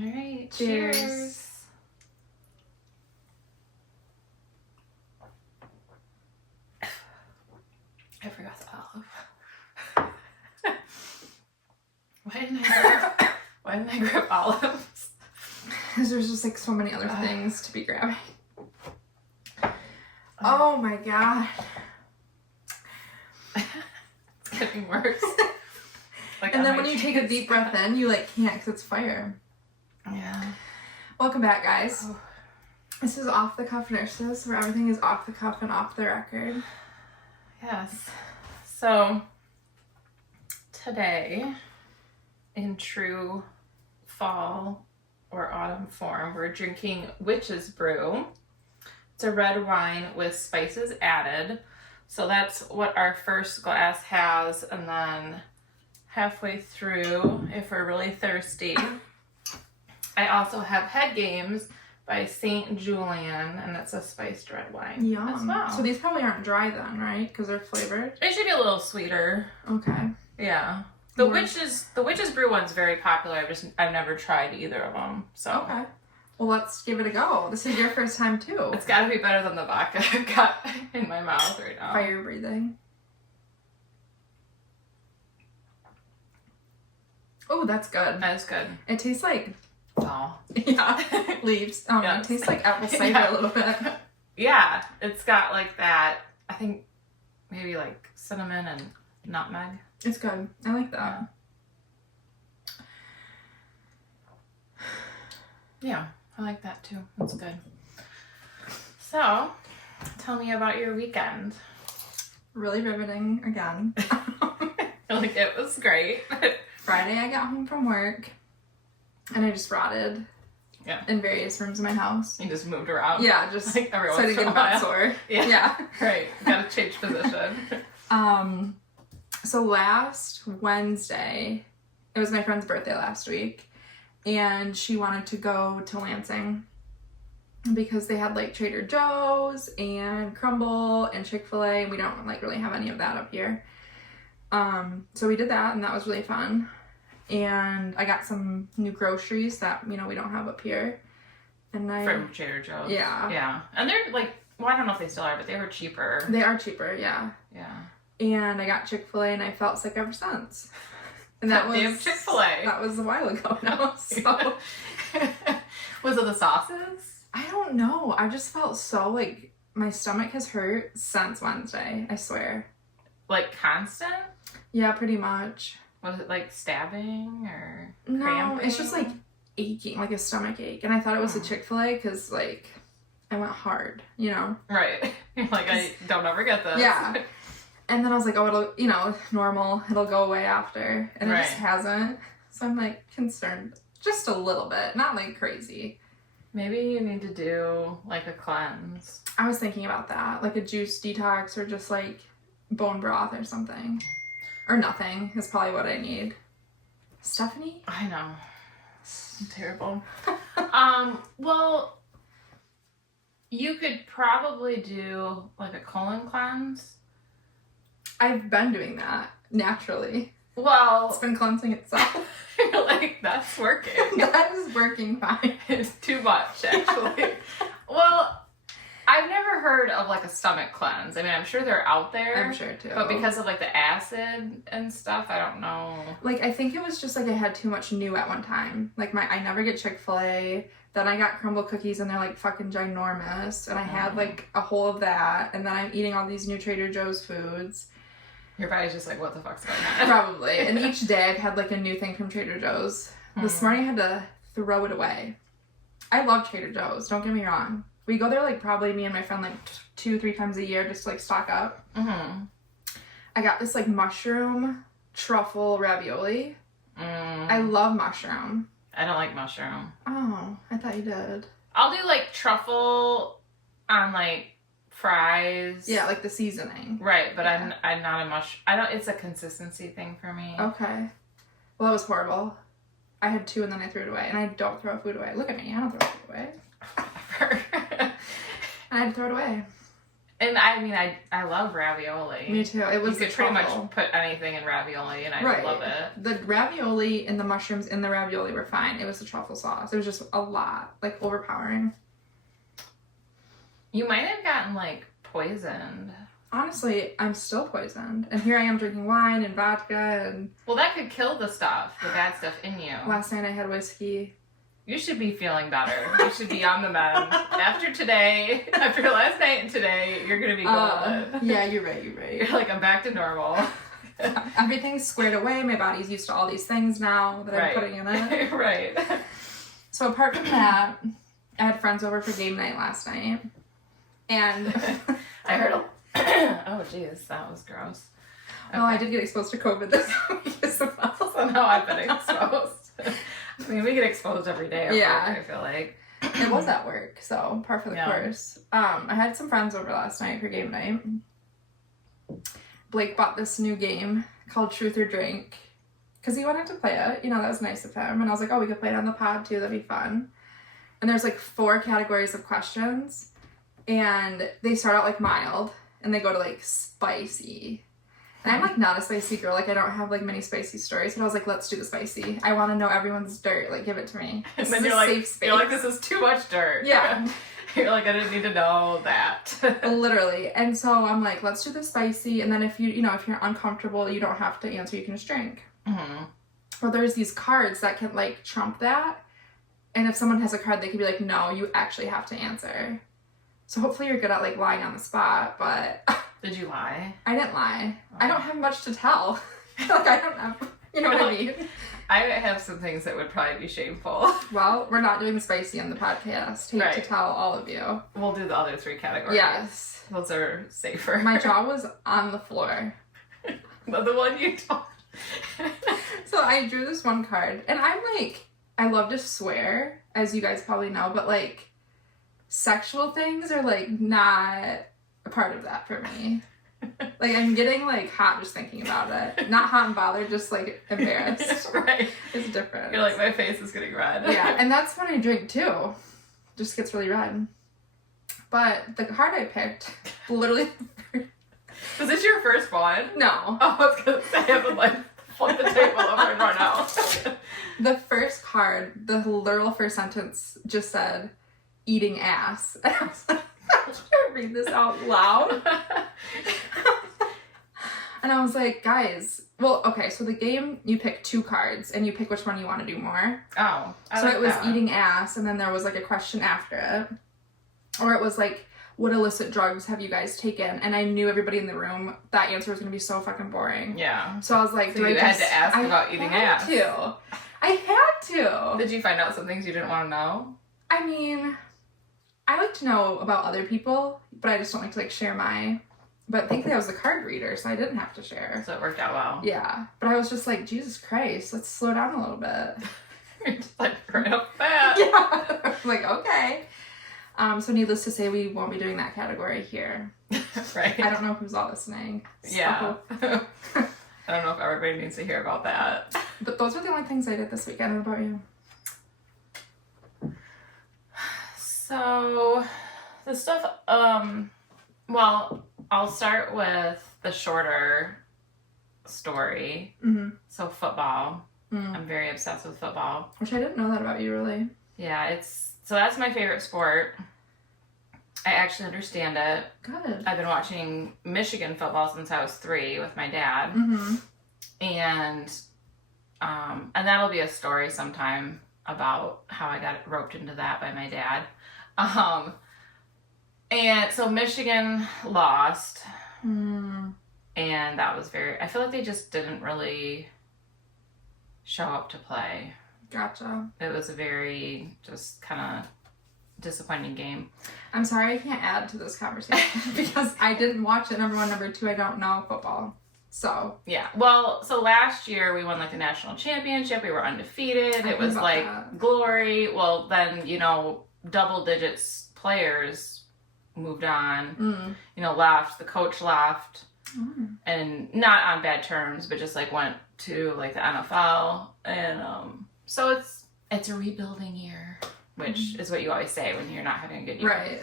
right. Cheers. I forgot the olive. Why didn't I grab olives? Because there's just like so many other things to be grabbing. Oh my god. It's getting worse. Like, and then when you take a deep breath in, you like can't because it's fire. Yeah. Welcome back, guys. Oh. This is Off the Cuff Nurses, where everything is off the cuff and off the record. Yes. So today, in true fall or autumn form, we're drinking Witch's Brew. It's a red wine with spices added. So that's what our first glass has, and then halfway through, if we're really thirsty, I also have Head Games by St. Julian, and it's a spiced red wine. Yum. As well. So these probably aren't dry then, right? Because they're flavored. It should be a little sweeter. Okay. Yeah. The Witch's Brew one's very popular. I've never tried either of them. So. Okay. Well, let's give it a go. This is your first time too. It's got to be better than the vodka I've got in my mouth right now. Fire breathing. Oh, that's good. That is good. It tastes like fall. Yeah, leaves. Yes. It tastes like apple cider a little bit. Yeah, it's got like that. I think maybe like cinnamon and nutmeg. It's good. I like that. Yeah, I like that too. That's good. So, tell me about your weekend. Really riveting again. Like, it was great. Friday I got home from work and I just rotted in various rooms of my house. You just moved around. Yeah, just like every once so I didn't get a butt sore. Yeah. Right. Gotta change position. So last Wednesday, it was my friend's birthday last week, and she wanted to go to Lansing because they had like Trader Joe's and Crumble and Chick-fil-A, and we don't like really have any of that up here. So we did that, and that was really fun. And I got some new groceries that, you know, we don't have up here. And From Trader Joe's. Yeah. Yeah. And they're like, well, I don't know if they still are, but they were cheaper. They are cheaper, yeah. Yeah. And I got Chick-fil-A, and I felt sick ever since. And that was Chick-fil-A. That was a while ago now. So was it the sauces? I don't know. I just felt so like my stomach has hurt since Wednesday, I swear. Like constant? Yeah, pretty much. Was it like stabbing or No, cramping? it's just like aching, like a stomach ache. And I thought it was a Chick-fil-A because like I went hard, you know? Right. You're like, I don't ever get this. Yeah. And then I was like, oh, it'll, you know, normal. It'll go away after. And it just hasn't. So I'm like concerned just a little bit. Not like crazy. Maybe you need to do like a cleanse. I was thinking about that. Like a juice detox or just like bone broth or something. Or nothing is probably what I need. Stephanie? I know. It's terrible. Well, you could probably do like a colon cleanse. I've been doing that naturally. Well, it's been cleansing itself. You're like, that's working. That is working fine. It's too much, actually. Well, I've never heard of like a stomach cleanse. I mean, I'm sure they're out there. I'm sure too. But because of like the acid and stuff, I don't know. Like, I think it was just like I had too much new at one time. Like I never get Chick-fil-A. Then I got crumble cookies and they're like fucking ginormous. And I had like a whole of that. And then I'm eating all these new Trader Joe's foods. Your body's just like, what the fuck's going on? Probably. And each day I've had like a new thing from Trader Joe's. This morning I had to throw it away. I love Trader Joe's, don't get me wrong. We go there like probably me and my friend like 2-3 times a year just to like stock up. I got this like mushroom truffle ravioli. I love mushroom. I don't like mushroom. Oh, I thought you did. I'll do like truffle on like fries. Yeah, like the seasoning. Right, but yeah. I'm not a it's a consistency thing for me. Okay. Well, that was horrible. I had 2 and then I threw it away. And I don't throw food away. Look at me, I don't throw food away. And I had to throw it away. And I mean, I love ravioli. Me too. It was you could pretty truffle. much put anything in ravioli, and I love it. The ravioli and the mushrooms in the ravioli were fine. It was the truffle sauce. It was just a lot, like overpowering. You might have gotten like poisoned. Honestly, I'm still poisoned, and here I am drinking wine and vodka and. Well, that could kill the bad stuff in you. Last night I had whiskey. You should be feeling better. You should be on the mend. After last night and today, you're going to be golden. Yeah, you're right. You're like, I'm back to normal. Everything's squared away. My body's used to all these things now that I'm putting in it. Right. So apart from that, I had friends over for game night last night. And I heard oh, jeez, that was gross. Okay. Oh, I did get exposed to COVID this week as well. So now I've been exposed. I mean, we get exposed every day at work, I feel like. It was at work, so par for the course. I had some friends over last night for game night. Blake bought this new game called Truth or Drink because he wanted to play it. You know, that was nice of him. And I was like, oh, we could play it on the pod too. That'd be fun. And there's like 4 categories of questions. And they start out like mild and they go to like spicy. And I'm like not a spicy girl. Like I don't have like many spicy stories. But I was like, let's do the spicy. I want to know everyone's dirt. Like give it to me. And then you're like, this is too much dirt. Yeah. You're like, I didn't need to know that. Literally. And so I'm like, let's do the spicy. And then if if you're uncomfortable, you don't have to answer. You can just drink. Mm-hmm. Or there's these cards that can like trump that. And if someone has a card, they could be like, no, you actually have to answer. So hopefully you're good at like lying on the spot, but... Did you lie? I didn't lie. Oh. I don't have much to tell. Like I don't have, you know what I mean? I have some things that would probably be shameful. Well, we're not doing the spicy on the podcast. Hate to tell all of you. We'll do the other 3 categories. Yes. Those are safer. My jaw was on the floor. The one you told. So I drew this one card, and I'm like, I love to swear, as you guys probably know, but like, sexual things are like not a part of that for me. Like I'm getting like hot just thinking about it. Not hot and bothered, just like embarrassed. Right. It's different. You're like, my face is getting red. Yeah, and that's when I drink too. Just gets really red. But the card I picked, literally. Was this your first one? No. Oh, I was gonna say I would like flip the table over and run out. The first card, the literal first sentence just said, eating ass. And I was like, I should read this out loud. And I was like, guys, well, okay, so the game, you pick 2 cards and you pick which one you want to do more. Oh, so it was eating ass, and then there was like a question after it. Or it was like, what illicit drugs have you guys taken? And I knew everybody in the room, that answer was going to be so fucking boring. Yeah. So I was like, so you had to ask about eating ass. I had to. Did you find out some things you didn't want to know? I mean, I like to know about other people, but I just don't like to like share my... But thankfully I was the card reader, so I didn't have to share. So it worked out well. Yeah. But I was just like, Jesus Christ, let's slow down a little bit. You're just like, right off bat. Yeah. I'm like, okay. So needless to say, we won't be doing that category here. Right. I don't know who's all listening. So. Yeah. I don't know if everybody needs to hear about that. But those are the only things I did this weekend. What about you? So, the stuff, well, I'll start with the shorter story. Mm-hmm. So, football. I'm very obsessed with football. Which I didn't know that about you, really. Yeah, so that's my favorite sport. I actually understand it. Good. I've been watching Michigan football since I was 3 with my dad. Mm-hmm. And that'll be a story sometime about how I got roped into that by my dad. And so Michigan lost. And that was I feel like they just didn't really show up to play. Gotcha. It was a very just kind of disappointing game. I'm sorry I can't add to this conversation because I didn't watch it. Number 1, number 2, I don't know football. So yeah, well, so last year we won like the national championship. We were undefeated. It was like glory. Well, then double digits players moved on. Left. The coach left, and not on bad terms, but just like went to like the NFL, and so it's a rebuilding year, which is what you always say when you're not having a good year, right?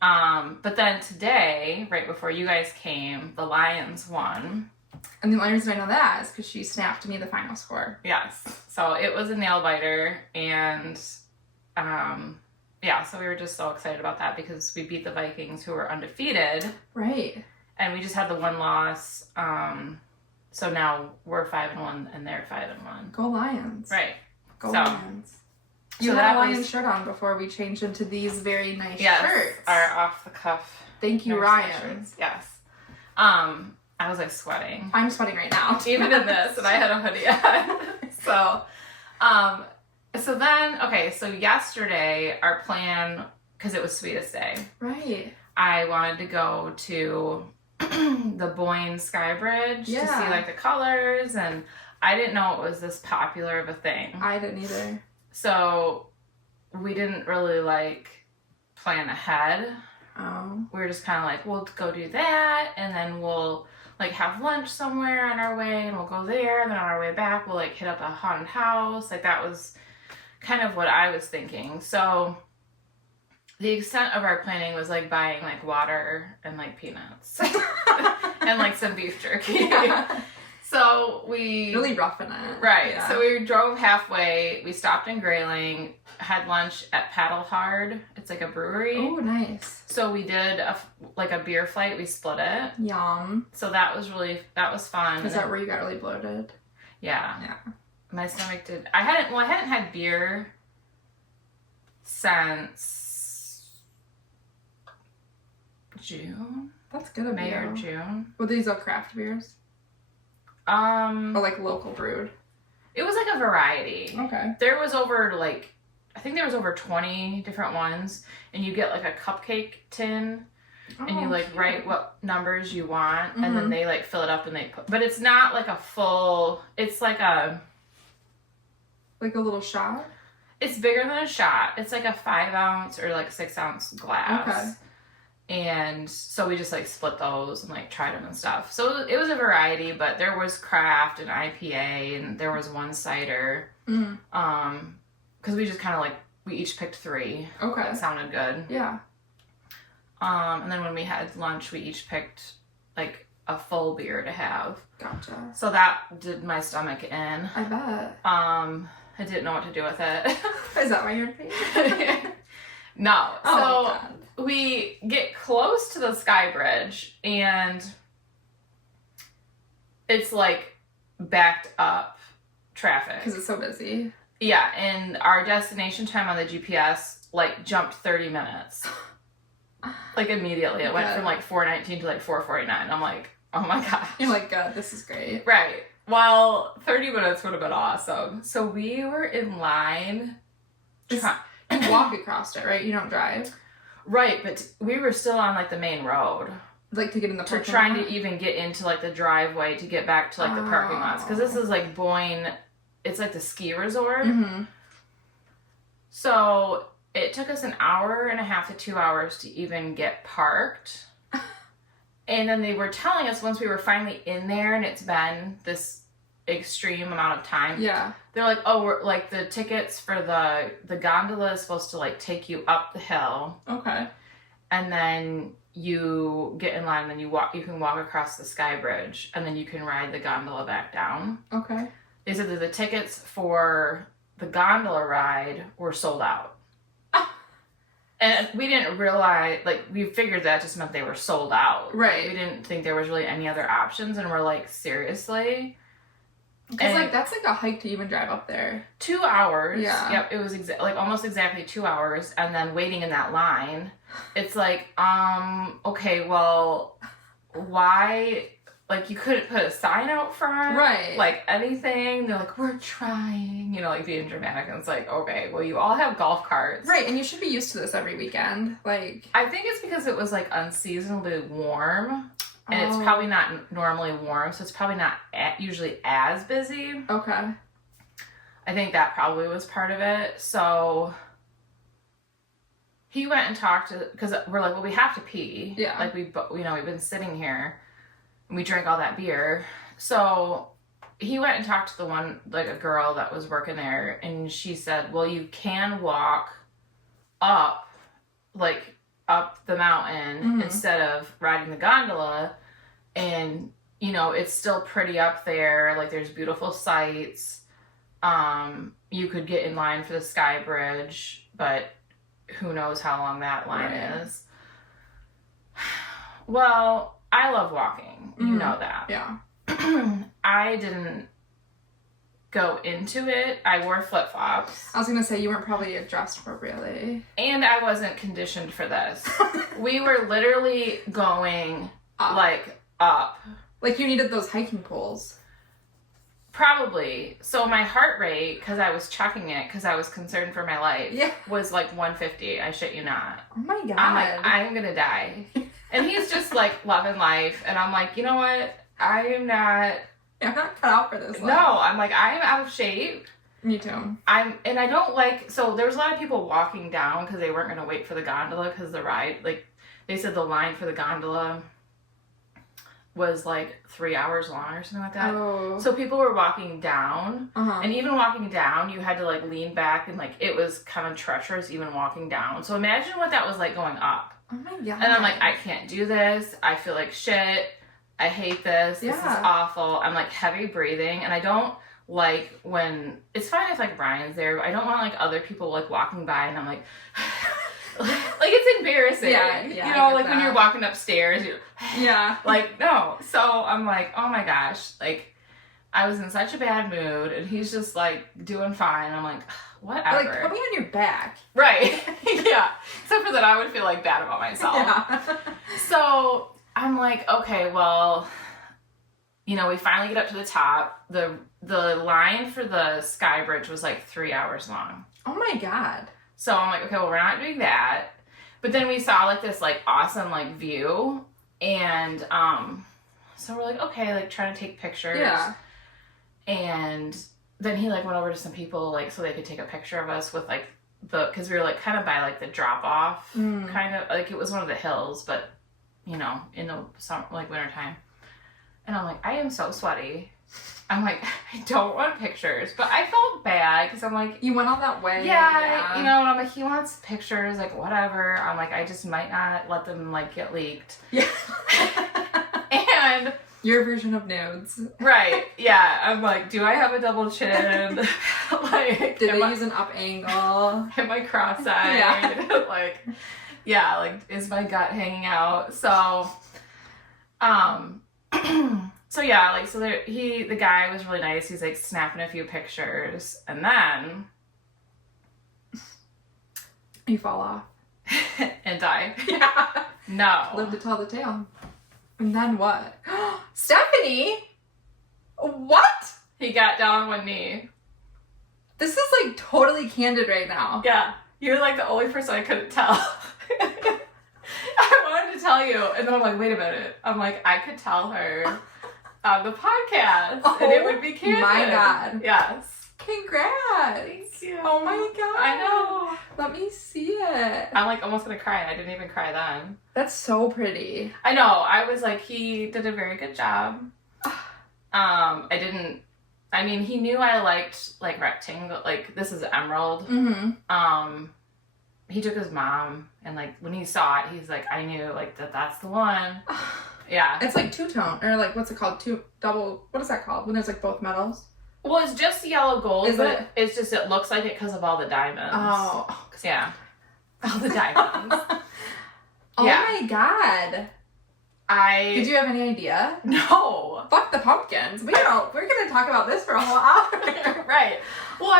But then today, right before you guys came, the Lions won. And the only reason I know that is because she snapped me the final score. Yes. So it was a nail biter, and yeah, so we were just so excited about that because we beat the Vikings, who were undefeated. Right. And we just had the one loss. So now we're 5-1 and they're 5-1. Go Lions. Right. Go So- Lions. You so had that a Lions was- shirt on before we changed into these very nice Yes, shirts. our off the cuff. Thank you, nurse Ryan. shirts. Yes. I was like sweating. I'm sweating right now. Even in this, and I had a hoodie on. So then, okay, so yesterday our plan, because it was Sweetest Day, Right. I wanted to go to the Boyne Sky Bridge to see Yeah. like the colors, and I didn't know it was this popular of a thing. I didn't either. So we didn't really like plan ahead. Oh. We were just kind of like, we'll go do that, and then we'll like have lunch somewhere on our way, and we'll go there, and then on our way back we'll like hit up a haunted house. Like that was kind of what I was thinking. So the extent of our planning was like buying like water and like peanuts and like some beef jerky. Yeah. So we Really roughing it. right. Yeah. So we drove halfway. We stopped in Grayling, had lunch at Paddle Hard. It's like a brewery. Oh, nice. So we did a beer flight. We split it. Yum. So that was fun. Is that where you got really bloated? Yeah. Yeah. My stomach did. I hadn't had beer since June, That's good of May you. or June. Were these all craft beers? Or like local brewed? It was like a variety. Okay. There was over like, I think there was over 20 different ones, and you get like a cupcake tin, and you like write what numbers you want, and then they like fill it up and they put, but it's not like a full, it's like a little shot? it's bigger than a shot. It's like a 5-ounce or like 6-ounce glass. Okay. And so we just like split those and like tried them and stuff. So it was a variety, but there was craft and IPA, and there was one cider. Mm. Because we just kind of like, we each picked 3. Okay. That sounded good. Yeah. And then when we had lunch, we each picked like a full beer to have. Gotcha. So that did my stomach in. I bet. I didn't know what to do with it. Is that why you're in pain? No. Oh, So God. we get close to the Sky Bridge, and it's like backed up traffic. Because it's so busy. Yeah, and our destination time on the GPS like jumped 30 minutes. Like immediately. It went Yeah. from like 4:19 to like 4:49. I'm like, oh my gosh. You're like, God, this is great. Right. Well, 30 minutes would have been awesome. So we were in line. Just- You walk across it, right? You don't drive. Right, but we were still on like the main road. Like to get in the To parking trying lot? to even get into like the driveway to get back to like the parking lots. Because this is like Boyne, it's like the ski resort. Mm-hmm. So it took us an hour and a half to 2 hours to even get parked. And then they were telling us once we were finally in there, and it's been this extreme amount of time. Yeah. They're like, oh, we're like the tickets for the gondola is supposed to like take you up the hill, Okay. and then you get in line, and then you can walk across the Sky Bridge, and then you can ride the gondola back down. Okay. They said that the tickets for the gondola ride were sold out. And we didn't realize, like, we figured that just meant they were sold out. Right. We didn't think there was really any other options, and we're like, seriously? Because And- like that's like a hike to even drive up there. 2 hours. Yeah. Yep, it was like almost exactly 2 hours, and then waiting in that line. It's like, okay, well, why? Like, you couldn't put a sign out front, Right. Like anything. They're like, we're trying, like being dramatic. And it's like, okay, well, you all have golf carts, Right, and you should be used to this every weekend. Like, I think it's because it was like unseasonably warm, and it's Oh. probably not normally warm, so it's probably not usually as busy. Okay. I think that probably was part of it. So he went and talked to, because we're like, well, we have to pee. Yeah. Like we've been sitting here, and we drank all that beer. So he went and talked to the one, like a girl that was working there, and she said, well, you can walk up, like up the mountain instead of riding the gondola. And, you know, it's still pretty up there. Like, there's beautiful sights. You could get in line for the sky bridge, but who knows how long that line is. Well, I love walking. You know that. Yeah. I didn't go into it. I wore flip-flops. I was going to say, you weren't probably dressed appropriately. And I wasn't conditioned for this. We were literally going, up. like, up. Like, you needed those hiking poles. Probably. So my heart rate, because I was checking it, because I was concerned for my life, was like 150. I shit you not. Oh my God. I'm like, I'm going to die. And he's just like loving life. And I'm like, you know what? I'm not cut out for this life. No, I'm like, I'm out of shape. Me too. And I don't like, so there was a lot of people walking down because they weren't going to wait for the gondola because the ride, like, they said the line for the gondola was like 3 hours long or something like that. Oh. So people were walking down, and even walking down, you had to like lean back, and like it was kind of treacherous even walking down. So imagine what that was like going up. Oh my God. And I'm like, I can't do this. I feel like shit. I hate this. This is awful. I'm like heavy breathing, and I don't like when, it's fine if like Brian's there, but I don't want like other people like walking by and I'm like, like it's embarrassing. Yeah, you know, like when you're walking upstairs, yeah. Like, no. So I'm like, oh my gosh, like I was in such a bad mood, and he's just like doing fine. I'm like, whatever. Like, put me on your back. Right. Yeah. Except for that I would feel like bad about myself. Yeah. So I'm like, okay, well, you know, we finally get up to the top. The line for the sky bridge was like 3 hours long. Oh my God. So I'm like, okay, well, we're not doing that. But then we saw like this like awesome like view, and so we're like, okay, like trying to take pictures. Yeah. And then he like went over to some people like so they could take a picture of us with like because we were like kind of by like the drop off kind of like it was one of the hills, but you know, in the summer, like winter time. And I'm like, I am so sweaty. I'm like, I don't want pictures, but I felt bad because I'm like, you went all that way. Yeah, you know, and I'm like, he wants pictures, like whatever. I'm like, I just might not let them like get leaked. Yeah. And your version of nudes. Right. Yeah. I'm like, do I have a double chin? Like, did they use an up angle? Am I cross-eyed? Yeah. Like, yeah, like, is my gut hanging out? So, so yeah, like, so there, the guy was really nice. He's like snapping a few pictures, and then you fall off and die. Yeah. No. Live to tell the tale. And then what? Stephanie? What? He got down on one knee. This is like totally candid right now. Yeah. You're like the only person I couldn't tell. I wanted to tell you, and then I'm like, wait a minute. I'm like, I could tell her on the podcast, and it would be candid. My God. Yes. Congrats. Thank you. Oh my God. I know. Let me see it. I'm like almost gonna cry, and I didn't even cry then. That's so pretty. I know. I was like, he did a very good job. I mean, he knew I liked like rectangle, like this is emerald. Mm-hmm. He took his mom, and like when he saw it, he's like, I knew like that's the one. Yeah. It's like two-tone, or like what's it called? What is that called? When there's like both metals? Well, it's just yellow gold, Is but it? It's just, it looks like it because of all the diamonds. Oh. Yeah. All the diamonds. Oh Yeah. my God. Did you have any idea? No. Fuck the pumpkins. We're gonna talk about this for a whole hour. Right. Well,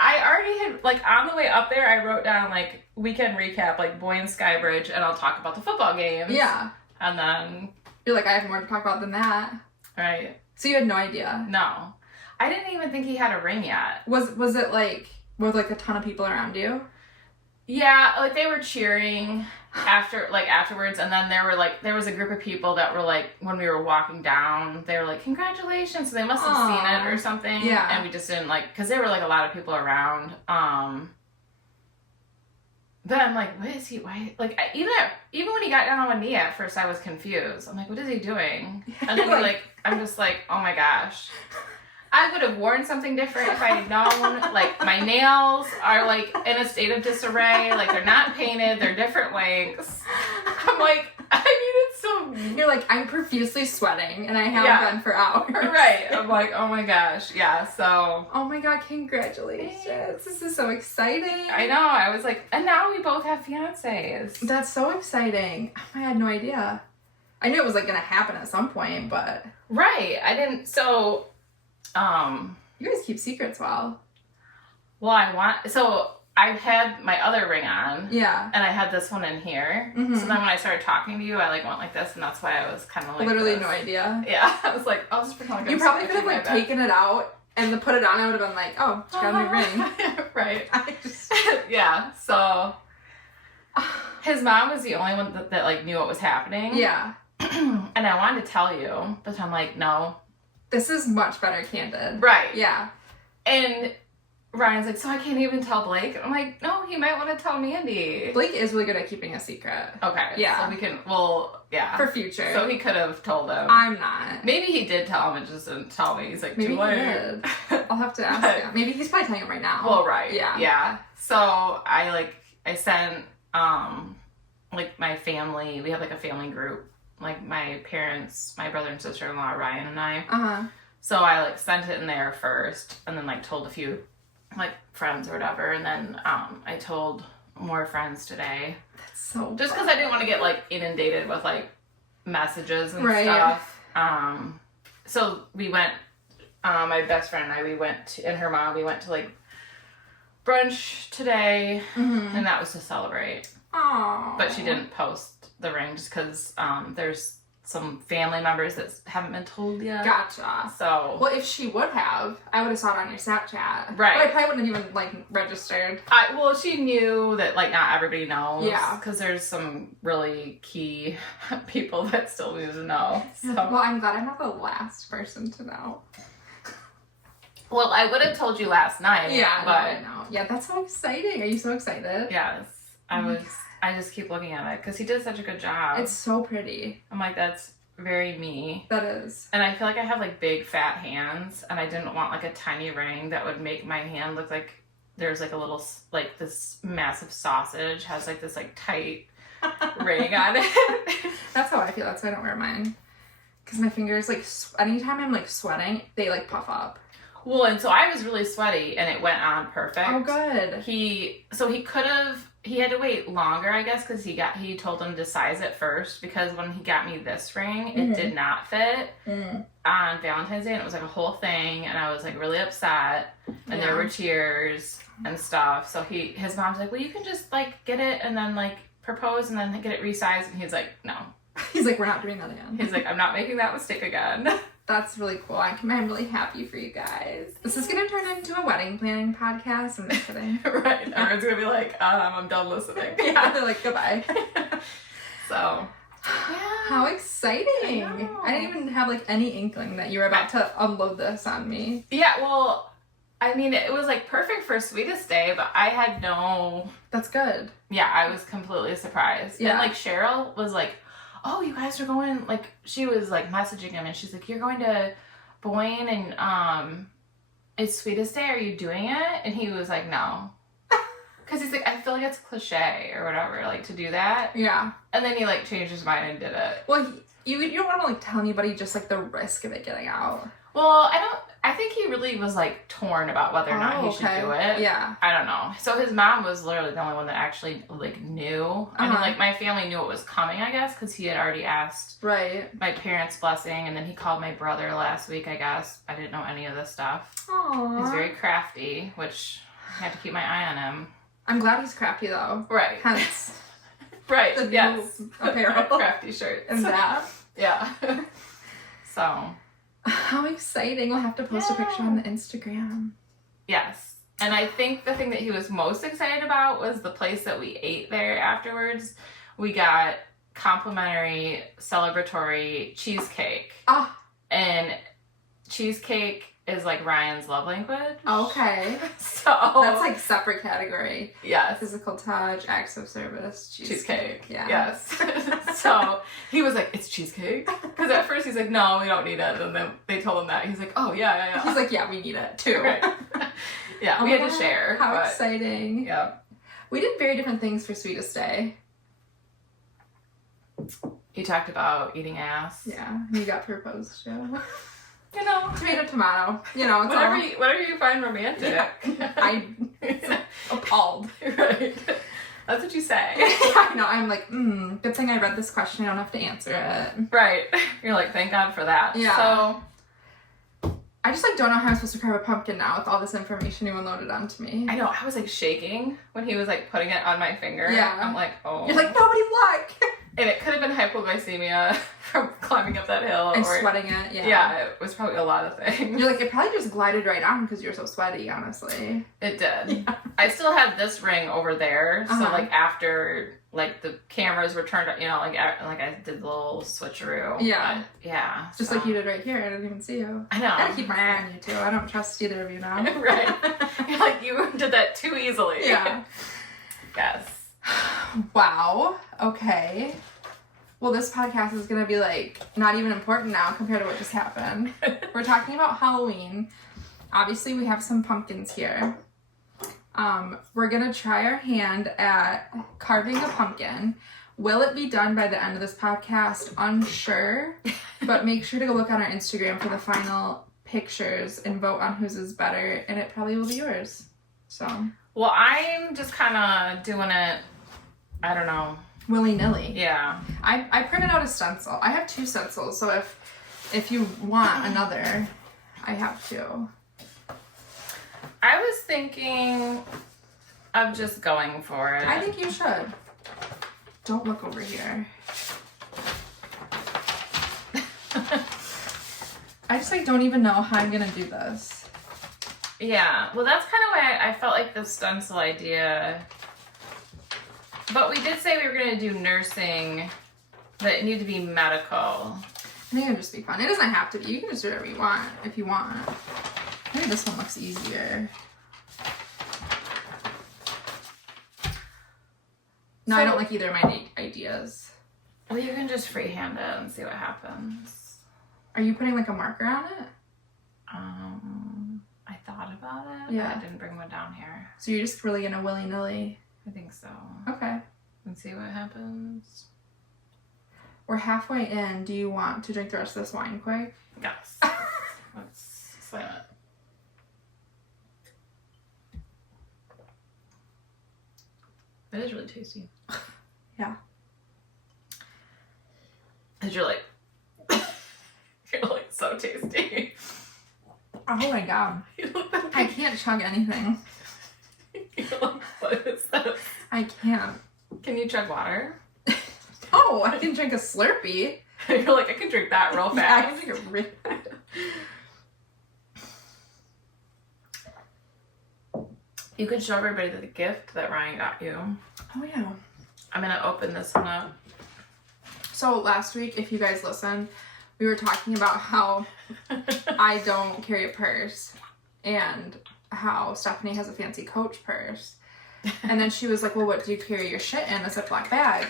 I already had, like, on the way up there, I wrote down, like, weekend recap, like, Boy and Skybridge, and I'll talk about the football games. Yeah. And then... You're like, I have more to talk about than that. Right. So you had no idea? No. I didn't even think he had a ring yet. Was it, like, with, like, a ton of people around you? Yeah, like, they were cheering afterwards, and then there was a group of people that were, like, when we were walking down, they were like, congratulations, so they must have seen it or something. Yeah. And we just didn't, like, because there were, like, a lot of people around. But I'm like, what is he, why, like, even when he got down on one knee at first, I was confused. I'm like, what is he doing? And then I'm just like, oh my gosh. I would have worn something different if I had known. Like, my nails are, like, in a state of disarray. Like, they're not painted. They're different lengths. I'm like, I needed some... You're like, I'm profusely sweating, and I haven't been for hours. Right. I'm like, oh my gosh. Yeah, so... Oh my God, congratulations. This is so exciting. I know. I was like, and now we both have fiancés. That's so exciting. I had no idea. I knew it was, like, going to happen at some point, but... Right. I didn't... So, You guys keep secrets well. well, so I had my other ring on. Yeah. And I had this one in here. Mhm. So then when I started talking to you, I like went like this, and that's why I was kind of like Literally this. no idea. Yeah. I was like, I'll just pretend like You I'm probably could have, scratching like, my back. taken it out and put it on. I would have been like, oh, she got a new ring. Right. I just... Yeah. So his mom was the only one that like knew what was happening. Yeah. And I wanted to tell you, but I'm like, no. This is much better candid. Right. Yeah. And Ryan's like, so I can't even tell Blake? And I'm like, no, he might want to tell Mandy. Blake is really good at keeping a secret. Okay. Yeah. So we can, well, yeah. For future. So he could have told him. I'm not. Maybe he did tell him and just didn't tell me. He's like, Maybe too he late. did. I'll have to ask But- him. Maybe he's probably telling him right now. Well, right. Yeah. Yeah. So I sent, like my family, we have like a family group, like my parents, my brother and sister-in-law, Ryan and I. Uh-huh. So I like sent it in there first and then like told a few like friends or whatever. And then, I told more friends today. That's so Just fun. because I didn't want to get like inundated with like messages and Right. stuff. So we went, my best friend and I, and her mom, we went to like brunch today, Mm-hmm. and that was to celebrate. Aww. But she didn't post the ring just because there's some family members that haven't been told yet. Gotcha. So, Well, if she would have, I would have saw it on your Snapchat. Right. But I probably wouldn't have even, like, registered. well, she knew that like not everybody knows. Yeah. Because there's some really key people that still need to know. So. Well, I'm glad I'm not the last person to know. Well, I would have told you last night. Yeah, but I know. Yeah, that's so exciting. Are you so excited? yes, Oh my I just keep looking at it because he did such a good job. It's so pretty. I'm like, that's very me. That is. And I feel like I have like big fat hands, and I didn't want like a tiny ring that would make my hand look like there's like a little, like this massive sausage has like this like tight ring on it. That's how I feel. That's why I don't wear mine. Because my fingers, like, anytime I'm, like, sweating, they, like, puff up. Well, and so I was really sweaty, and it went on perfect. Oh, good. He had to wait longer, I guess, because he told him to size it first, because when he got me this ring, it did not fit on Valentine's Day, and it was like a whole thing, and I was like really upset, and there were tears and stuff. So his mom's like, well, you can just like get it and then like propose and then get it resized, and he's like, no. He's like, we're not doing that again. He's like, I'm not making that mistake again. That's really cool. I'm really happy for you guys. This is going to turn into a wedding planning podcast. I'm just kidding. Right. Everyone's going to be like, I'm done listening. Yeah, they're like, goodbye. So, How exciting. I didn't even have like any inkling that you were about to unload this on me. yeah, well, I mean, it was like perfect for Sweetest Day, but I had no... That's good. Yeah, I was completely surprised. Yeah. And like Cheryl was like, oh, you guys are going, like, she was like messaging him, and she's like, you're going to Boyne and it's Sweetest Day, are you doing it? And he was like, no. Because he's like, I feel like it's cliche or whatever, like, to do that. Yeah. And then he like changed his mind and did it. Well, you don't want to like tell anybody just like the risk of it getting out. Well, I think he really was like torn about whether or not he should do it. Yeah. I don't know. So his mom was literally the only one that actually like knew. I mean, like my family knew it was coming, I guess, because he had already asked Right. my parents' blessing, and then he called my brother last week, I guess. I didn't know any of this stuff. Aww. He's very crafty, which I have to keep my eye on him. I'm glad he's crafty though. Right. Hence Right. the new Yes. apparel Crafty shirts. and that. Yeah. So. How exciting. We'll have to post a picture on the Instagram. Yes. And I think the thing that he was most excited about was the place that we ate there afterwards. We got complimentary celebratory cheesecake. Ah. And cheesecake is like Ryan's love language. Okay. So That's like separate category. yes. Physical touch, acts of service, cheesecake. Yeah. Yes. So he was like, it's cheesecake? Because at first he's like, no, we don't need it. And then they told him that. He's like, oh, yeah. He's like, yeah, we need it too. Right. Yeah, Oh we my had to God, share. How but, exciting. Yeah. We did very different things for Sweetest Day. You talked about eating ass. Yeah, you got proposed to. You know. Tomato, tomato. You know, it's Whatever you find romantic. Yeah. I'm appalled. Right. That's what you say. I know, I'm like, good thing I read this question. I don't have to answer it. Right. You're like, thank God for that. Yeah. So I just like don't know how I'm supposed to carve a pumpkin now with all this information you unloaded onto me. I know, I was like shaking when he was like putting it on my finger. Yeah. I'm like, oh. You're like, nobody look! And it could have been hypoglycemia from climbing up that hill. And or, sweating it, yeah. Yeah, it was probably a lot of things. You're like, it probably just glided right on because you're so sweaty, honestly. It did. Yeah. I still had this ring over there. So Uh-huh. like after like the cameras were turned, you know, like I did the little switcheroo. Yeah. But, yeah. Just so. like you did right here. I didn't even see you. I know. I gotta keep my eye on you too. I don't trust either of you now. Right. You're like, you did that too easily. Yeah. Yes. Wow. Okay. Well, this podcast is gonna be like not even important now compared to what just happened. We're talking about Halloween. Obviously, we have some pumpkins here. We're gonna try our hand at carving a pumpkin. Will it be done by the end of this podcast? Unsure, but make sure to go look on our Instagram for the final pictures and vote on whose is better, and it probably will be yours. So Well, I'm just kind of doing it, I don't know. willy-nilly. Yeah. I printed out a stencil. I have 2 stencils, so if you want another, I have 2. I was thinking of just going for it. I think you should. Don't look over here. I just like don't even know how I'm gonna do this. Yeah, well, that's kind of why I felt like the stencil idea. But we did say we were going to do nursing, but it needed to be medical. I think it'd just be fun. It doesn't have to be. You can just do whatever you want if you want. Maybe this one looks easier. No, I don't like either of my ideas. Well, you can just freehand it and see what happens. Are you putting like a marker on it? I thought about it, Yeah. but I didn't bring one down here. So you're just really gonna willy-nilly. I think so. Okay. And see what happens. We're halfway in. Do you want to drink the rest of this wine quick? Yes. Let's slam it. It is really tasty. Yeah. And you're like, you're like so tasty. Oh my god. You look like I can't chug anything. you're like, what is this? I can't. Can you chug water? Oh, I can drink a Slurpee. You're like, I can drink that real Yeah, I fast. can drink it really fast. You can show everybody the gift that Ryan got you. Oh yeah. I'm gonna open this one up. So last week, if you guys listened, we were talking about how I don't carry a purse and how Stephanie has a fancy Coach purse. And then she was like, well, what do you carry your shit in? A Ziploc bag.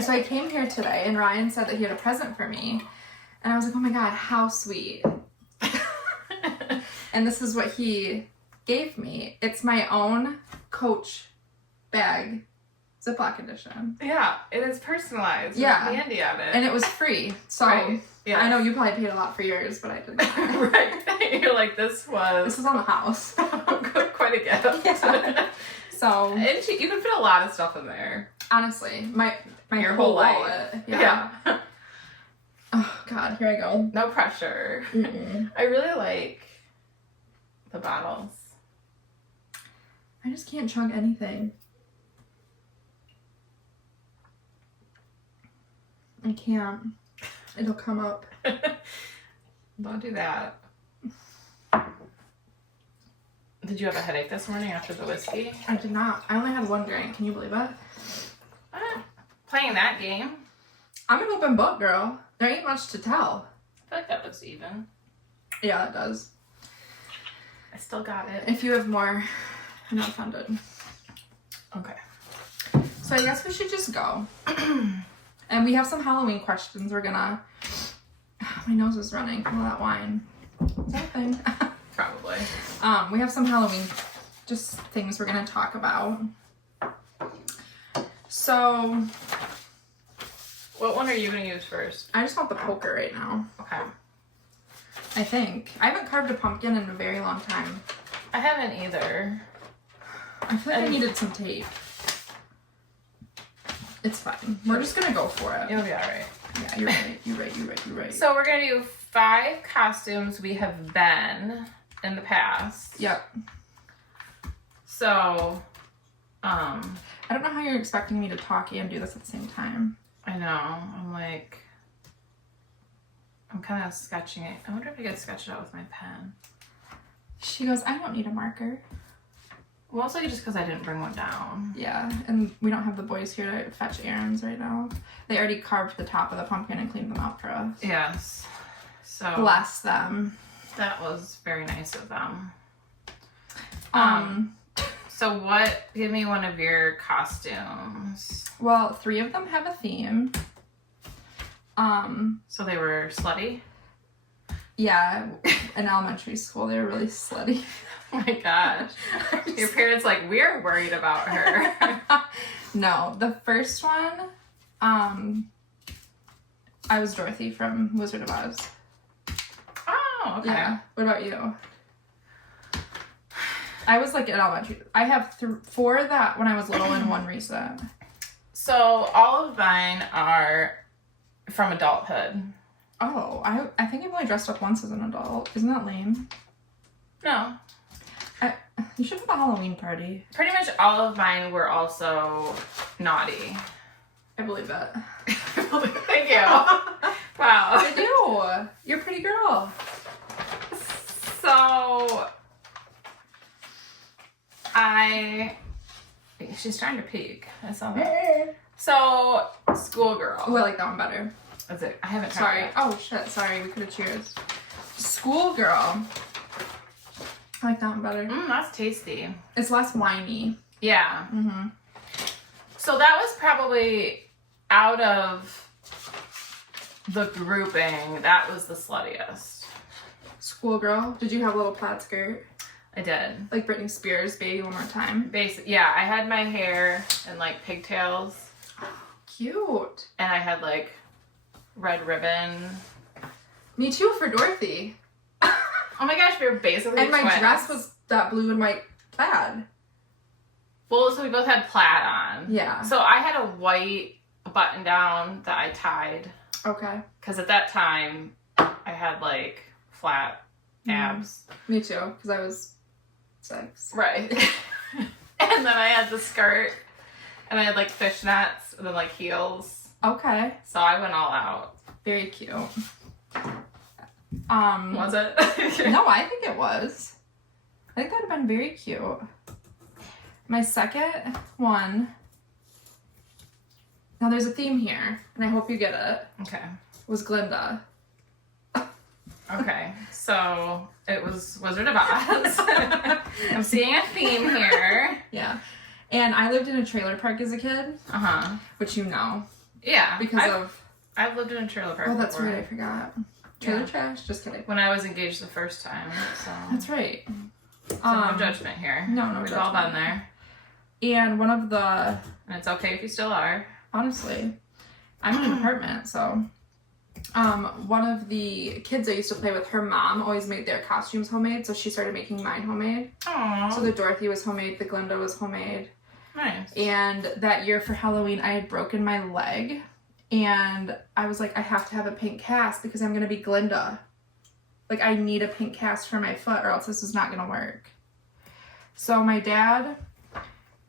So I came here today and Ryan said that he had a present for me. And I was like, oh my God, how sweet. And this is what he gave me. It's my own Coach bag, Ziploc edition. Yeah, it is personalized. Yeah. With Mandy on it. And it was free. So Right. Yeah. I know you probably paid a lot for yours, but I didn't. Right. You're like, this was This is on the house. quite a gift. Yeah. So And you can fit a lot of stuff in there. honestly, my Your whole life. wallet. Yeah. Oh God, here I go. No pressure. Mm-mm. I really like the bottles. I just can't chug anything. I can't. It'll come up. Don't do that. Did you have a headache this morning after the whiskey? I did not. I only had one drink. Can you believe it? Playing that game? I'm an open book, girl. There ain't much to tell. I feel like that looks even. Yeah, it does. I still got it. If you have more, I'm not offended. Okay. So I guess we should just go. And we have some Halloween questions. We're gonna... My nose is running from all that wine. Is that a thing? Probably. We have some Halloween just things we're gonna talk about. So... What one are you gonna use first? I just want the poker right now. Okay. I think. I haven't carved a pumpkin in a very long time. I haven't either. I feel like I needed some tape. It's fine. We're just gonna go for it. It'll be alright. Yeah, you're right. You're right. You're right. You're right. So we're gonna do 5 costumes we have been in the past. Yep. So, I don't know how you're expecting me to talk and do this at the same time. I know. I'm kind of sketching it. I wonder if I could sketch it out with my pen. She goes, I don't need a marker. Mostly just because I didn't bring one down. Yeah, and we don't have the boys here to fetch errands right now. They already carved the top of the pumpkin and cleaned them out for us. Yes. So Bless them. that was very nice of them. Um, So give me one of your costumes. well, 3 of them have a theme. So they were slutty? Yeah, in elementary school, they were really slutty. Oh my gosh. Your parents we're worried about her. No, the first one, I was Dorothy from Wizard of Oz. Oh, okay. Yeah. What about you? I was in elementary. I have 4 that when I was little and 1 recent. So all of mine are from adulthood. Oh, I think I've only dressed up once as an adult. Isn't that lame? No. You should have a Halloween party. Pretty much all of mine were also naughty. I believe it. Thank you. Wow. I do. You're a pretty girl. So she's trying to peek. I saw that. So schoolgirl. Oh, I like that one better. That's it. I haven't tried Sorry. that. Oh shit. Sorry. We could have cheers. Schoolgirl. I like that one better. That's tasty. It's less whiny. Yeah. Mm-hmm. So that was probably out of the grouping. That was the sluttiest. Schoolgirl. Did you have a little plaid skirt? I did. Like Britney Spears, Baby One More Time. Yeah, I had my hair in pigtails, Cute. and I had red ribbon. Me too for Dorothy. Oh my gosh, we were basically And my twins. dress was that blue and white plaid. Well, so we both had plaid on. Yeah. So I had a white button down that I tied. Okay. Because at that time, I had flat abs. Me too, because I was 6. Right. And then I had the skirt, and I had fishnets, and then heels. Okay. So I went all out. Very cute. Was it? No, I think it was. I think that would have been very cute. My second one. Now there's a theme here, and I hope you get it. Okay. Was Glinda. Okay. So it was Wizard of Oz. I'm seeing a theme here. Yeah. And I lived in a trailer park as a kid, Uh-huh. which you know. Yeah. Because I've lived in a trailer park Oh, that's before. right, I forgot. Trailer Yeah. trash? Just kidding. When I was engaged the first time, so. That's right. So no judgment here. No, no We've judgment. all been there. And one of the, And it's okay if you still are. honestly, I'm in an apartment, so one of the kids I used to play with, her mom always made their costumes homemade, so she started making mine homemade. Aww. So the Dorothy was homemade, the Glinda was homemade. Nice. And that year for Halloween, I had broken my leg, and I was like, I have to have a pink cast because I'm gonna be Glinda. I need a pink cast for my foot or else this is not gonna work. So my dad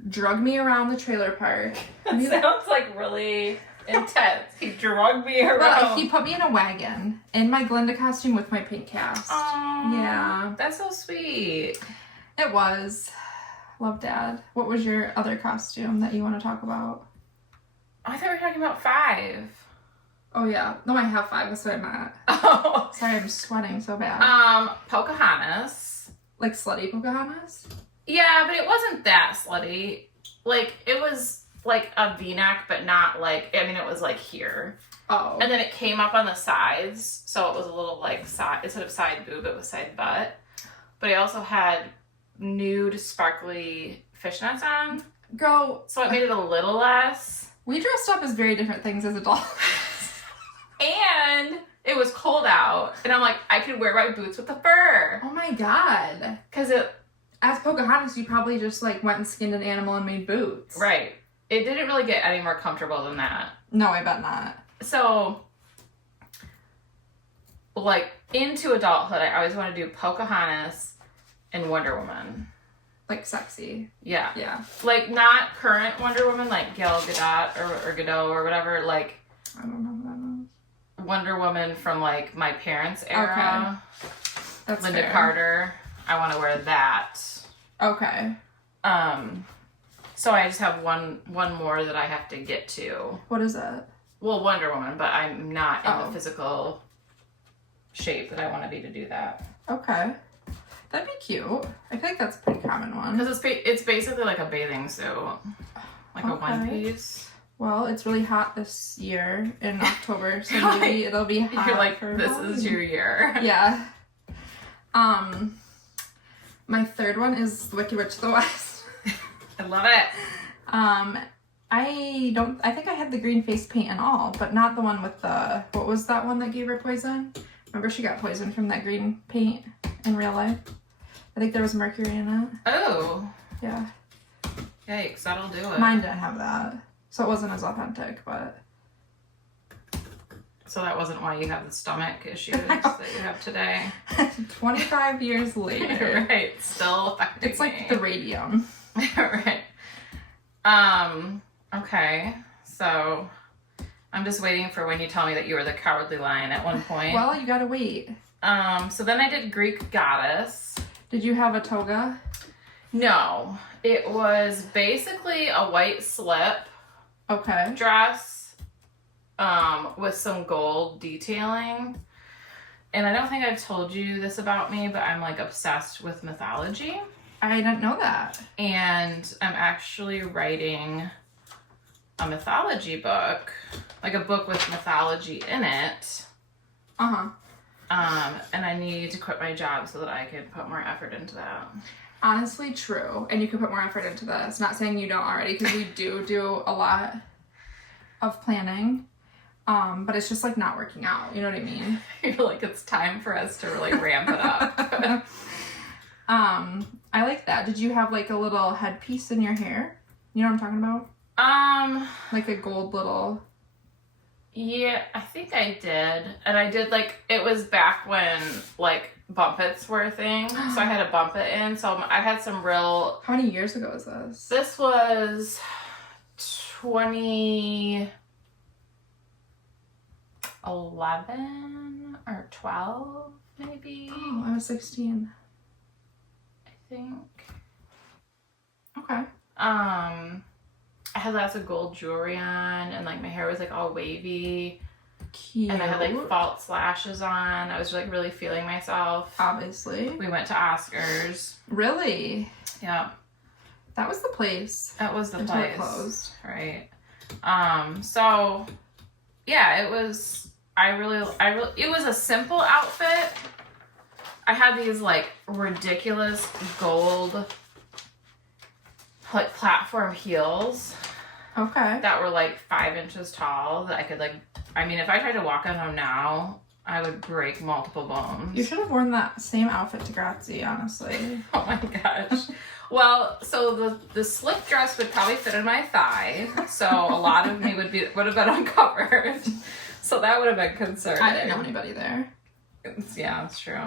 drug me around the trailer park. That sounds really intense. He drugged me around. Well, he put me in a wagon in my Glinda costume with my pink cast. Aww. Yeah. That's so sweet. It was. Love Dad. What was your other costume that you want to talk about? I thought we were talking about 5. Oh yeah. No, I have 5. That's what I meant. Oh. Sorry, I'm sweating so bad. Pocahontas. Like slutty Pocahontas? Yeah, but it wasn't that slutty. Like, it was like a V-neck, but not like, I mean, it was like here. Oh. And then it came up on the sides, so it was a little like side, instead of side boob, it was side butt. But I also had nude sparkly fishnets on. Girl. So it made it a little less. We dressed up as very different things as adults. And it was cold out. And I'm like, I could wear my boots with the fur. Oh my god. Because it... As Pocahontas, you probably just like went and skinned an animal and made boots. Right. It didn't really get any more comfortable than that. No, I bet not. So, like, into adulthood, I always want to do Pocahontas and Wonder Woman. Like sexy. Yeah. Yeah. Like, not current Wonder Woman, like Gal Gadot or Gadot or whatever. Like, I don't know who that is. Wonder Woman from, like, my parents' era. Okay. That's Linda fair. Carter. I want to wear that. Okay. So I just have one more that I have to get to. What is that? Well, Wonder Woman, but I'm not in Oh. the physical shape that I want to be to do that. Okay. That'd be cute. I feel like that's a pretty common one. Because it's basically like a bathing suit. Like a one piece. Well, it's really hot this year in October, so maybe it'll be hot. You're like, for this Halloween. is your year. Yeah. My third one is The Wicked Witch of the West. I love it. I think I had the green face paint and all, but not the one with the, what was that one that gave her poison? Remember she got poisoned from that green paint in real life? I think there was mercury in it. Oh. Yeah. Yikes, that'll do it. Mine didn't have that. So it wasn't as authentic, but. So that wasn't why you have the stomach issues that you have today. 25 years later. Right, still affecting It's like me. the radium. Right. Okay. So I'm just waiting for when you tell me that you were the Cowardly Lion at one point. Well, you gotta wait. So then I did Greek Goddess. Did you have a toga? No. It was basically a white slip Okay. dress with some gold detailing. And I don't think I've told you this about me, but I'm like obsessed with mythology. I didn't know that. And I'm actually writing a mythology book, like a book with mythology in it. Uh-huh. And I need to quit my job so that I can put more effort into that. Honestly, true. And you could put more effort into this. Not saying you don't already, because we do a lot of planning. But it's just like not working out. You know what I mean? I feel like it's time for us to really ramp it up. I like that. Did you have like a little headpiece in your hair? You know what I'm talking about? Like a gold little... Yeah, I think I did. And I did like, it was back when like bumpets were a thing. So I had a bump it in. So I had some real... How many years ago was this? This was 2011 or 12 maybe. Oh, I was 16. I think. Okay. I had lots of gold jewelry on, and like my hair was like all wavy, Cute. and I had like false lashes on. I was like really feeling myself. Obviously. We went to Oscars. Really? Yeah, That was the place. that was the Until place. it closed. Right. So yeah, it was. It was a simple outfit. I had these like ridiculous gold like platform heels Okay. that were like 5 inches tall that I could like, I mean, if I tried to walk on them now, I would break multiple bones. You should have worn that same outfit to Grazie, honestly. Oh my gosh. Well, so the slip dress would probably fit in my thigh, so a lot of me would have been uncovered. So that would have been concerning. I didn't know anybody there. Yeah, that's true.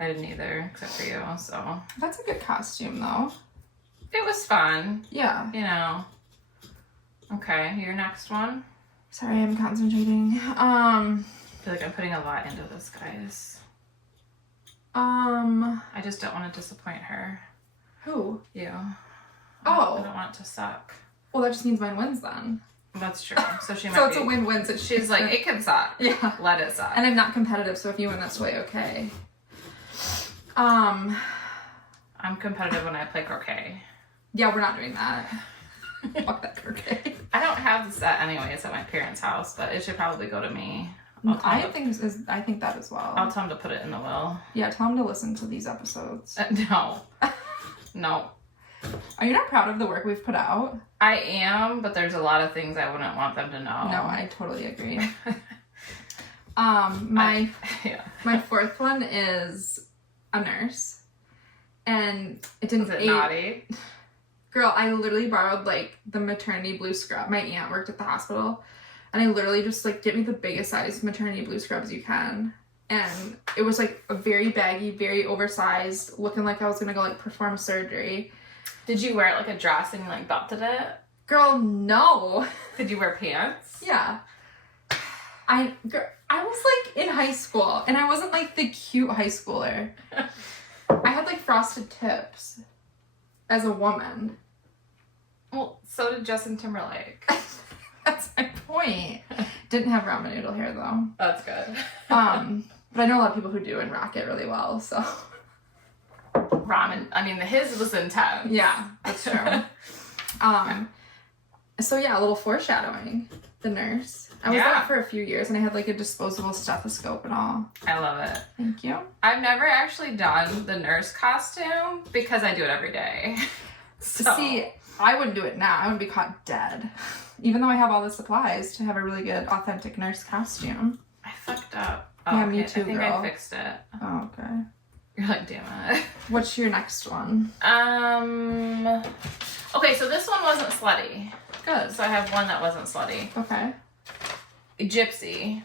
I didn't either, except for you, so. That's a good costume, though. It was fun, Yeah. you know. Okay, your next one. Sorry, I'm concentrating. I feel like I'm putting a lot into this, guys. I just don't want to disappoint her. Who? You. Oh. I don't want it to suck. Well, that just means mine wins then. That's true. So she might So it's be, a win-win. So she's like, it can suck. Yeah. Let it suck. And I'm not competitive, so if you win, that's way okay. I'm competitive when I play croquet. Yeah, we're not doing that. Fuck that croquet. I don't have the set anyway. It's at my parents' house, but it should probably go to me. I think that as well. I'll tell him to put it in the will. Yeah, tell him to listen to these episodes. No. No. Are you not proud of the work we've put out? I am, but there's a lot of things I wouldn't want them to know. No, I totally agree. My fourth one is a nurse. And it didn't... Was it naughty? Girl, I literally borrowed, like, the maternity blue scrub. My aunt worked at the hospital. And I literally just, like, get me the biggest size maternity blue scrubs you can. And it was, like, a very baggy, very oversized, looking like I was gonna go, like, perform like Did you wear it like a dress and you, like, belted it? Girl, no. Did you wear pants? Yeah. I was, like, in high school. And I wasn't, like, the cute high schooler. I had, like, frosted tips as a woman. Well, so did Justin Timberlake. That's my point. Didn't have ramen noodle hair, though. That's good. But I know a lot of people who do and rock it really well, so. Ramen. I mean, his was intense. Yeah, that's true. So yeah, a little foreshadowing. The nurse. I was there for a few years, and I had like a disposable stethoscope and all. I love it. Thank you. I've never actually done the nurse costume because I do it every day. So. See, I wouldn't do it now. I would be caught dead. Even though I have all the supplies to have a really good, authentic nurse costume. I fucked up. Oh, yeah, me too, I think girl. I fixed it. Oh, okay. You're like, damn it. What's your next one? Okay, so this one wasn't slutty. Good. So I have one that wasn't slutty. Okay. Gypsy.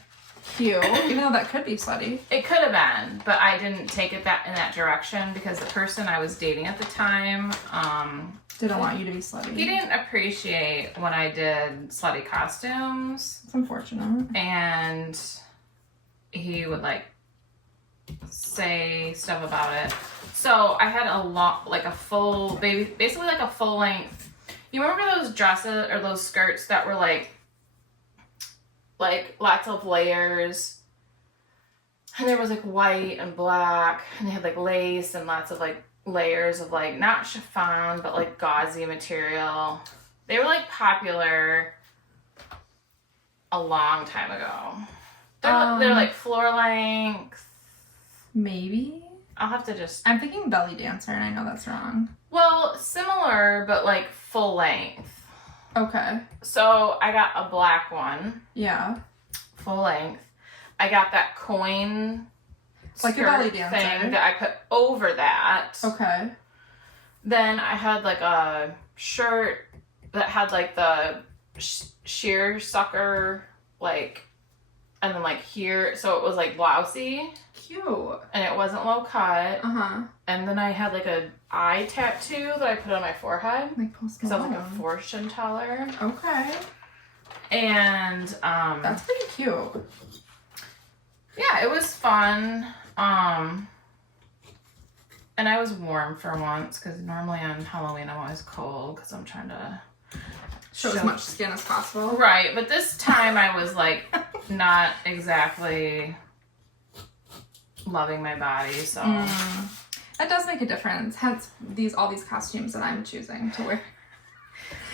Cute. Even though that could be slutty. It could have been, but I didn't take it in that direction because the person I was dating at the time, didn't want you to be slutty. he didn't appreciate when I did slutty costumes. It's unfortunate. And he would like say stuff about it. So I had basically like a full length. You remember those dresses or those skirts that were like lots of layers, and there was like white and black, and they had like lace and lots of like layers of like not chiffon but like gauzy material. They were like popular a long time ago. They're like floor length. Maybe. I'll have to just... I'm thinking belly dancer, and I know that's wrong. Well, similar, but like full length. Okay. So I got a black one. Yeah. Full length. I got that coin like a belly dancer thing that I put over that. Okay. Then I had like a shirt that had like the sheer sucker, like, and then like here, so it was like blousey. Cute. And it wasn't low cut. Uh-huh. And then I had like a eye tattoo that I put on my forehead. Like Post because I was Malone. like a fortune teller. Okay. And that's pretty cute. Yeah, it was fun. And I was warm for once because normally on Halloween I'm always cold because I'm trying to show as much skin as possible. Right, but this time I was like not exactly loving my body, so that does make a difference. Hence all these costumes that I'm choosing to wear.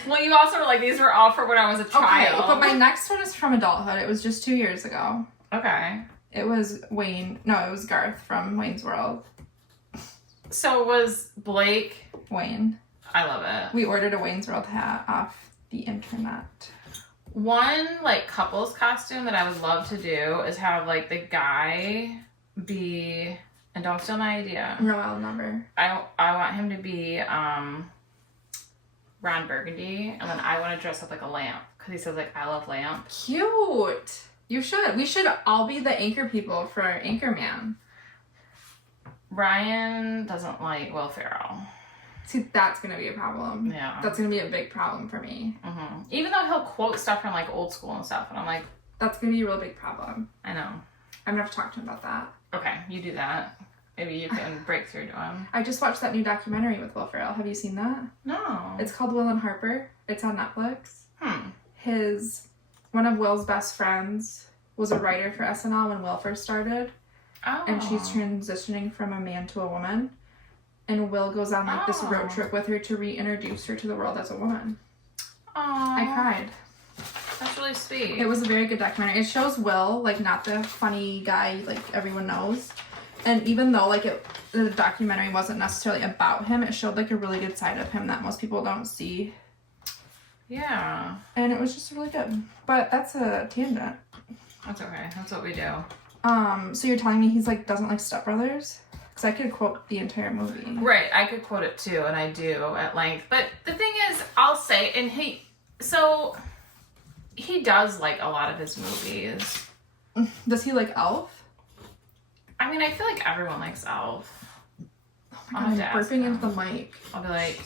Well, you also were like, these were all for when I was a child. Okay, but my next one is from adulthood. It was just 2 years ago. Okay. It was it was Garth from Wayne's World. So was Blake... Wayne. I love it. We ordered a Wayne's World hat off the internet. One, like, couple's costume that I would love to do is have, like, the guy be... And don't steal my idea. No, I'll never. I want him to be, Ron Burgundy, and then I want to dress up like a lamp, because he says, like, I love lamp. Cute! You should. We should all be the anchor people for Anchorman. Ryan doesn't like Will Ferrell. See, that's going to be a problem. Yeah. That's going to be a big problem for me. Mm-hmm. Even though he'll quote stuff from, like, old school and stuff, and I'm like... That's going to be a real big problem. I know. I'm going to have to talk to him about that. Okay, you do that. Maybe you can break through to him. I just watched that new documentary with Will Ferrell. Have you seen that? No. It's called Will and Harper. It's on Netflix. One of Will's best friends was a writer for SNL when Will first started. Oh. And she's transitioning from a man to a woman. and Will goes on like this road Oh. trip with her to reintroduce her to the world as a woman. Aww. I cried. That's really sweet. It was a very good documentary. It shows Will, like, not the funny guy like everyone knows. And even though like the documentary wasn't necessarily about him, it showed like a really good side of him that most people don't see. Yeah. And it was just really good. But that's a tangent. That's okay. That's what we do. So you're telling me he's like doesn't like Step Brothers? Because I could quote the entire movie. Right. I could quote it too, and I do at length. But the thing is, I'll say, and he does like a lot of his movies. Does he like Elf? I mean, I feel like everyone likes Elf. Oh I'll my have God, to I'm ask burping him. into the mic. I'll be like,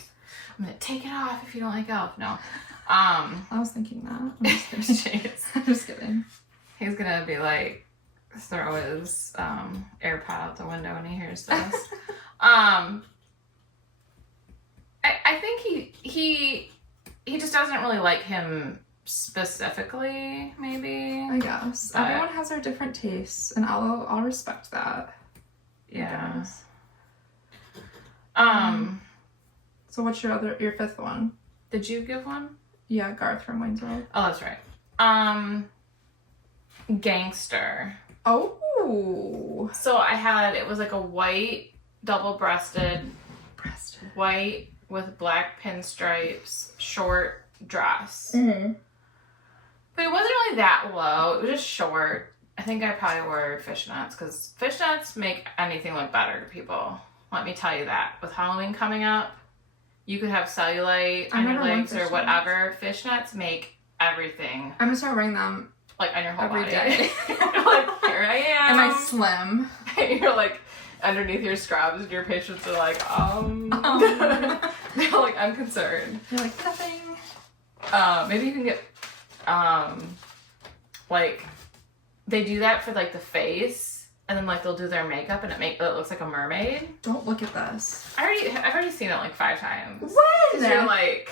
I'm gonna take it off if you don't like Elf. No. I was thinking that. I'm just kidding. Jeez. I'm just kidding. He's gonna be like, throw his AirPod out the window when he hears this. I think he just doesn't really like him specifically, maybe. I guess. But- Everyone has their different tastes, and I'll respect that. I Yeah. guess. Um, So what's your fifth one? did you give one? Yeah, Garth from Wayne's World. Oh, that's right. Gangster. Oh. So it was like a white, double-breasted, white with black pinstripes, short dress. Mm-hmm. But it wasn't really that low. It was just short. I think I probably wore fishnets because fishnets make anything look better to people. Let me tell you that. With Halloween coming up, you could have cellulite on your never worn legs or fishnets. whatever. Fishnets make everything I'm gonna start wearing them like on your whole every body. day. Like, here I am. Am I slim? You're like underneath your scrubs, and your patients are like, they're like unconcerned. You're like, nothing. Maybe you can get, like, they do that for like the face, and then like they'll do their makeup, and it looks like a mermaid. Don't look at this. I've already seen it like 5 times. What? You're like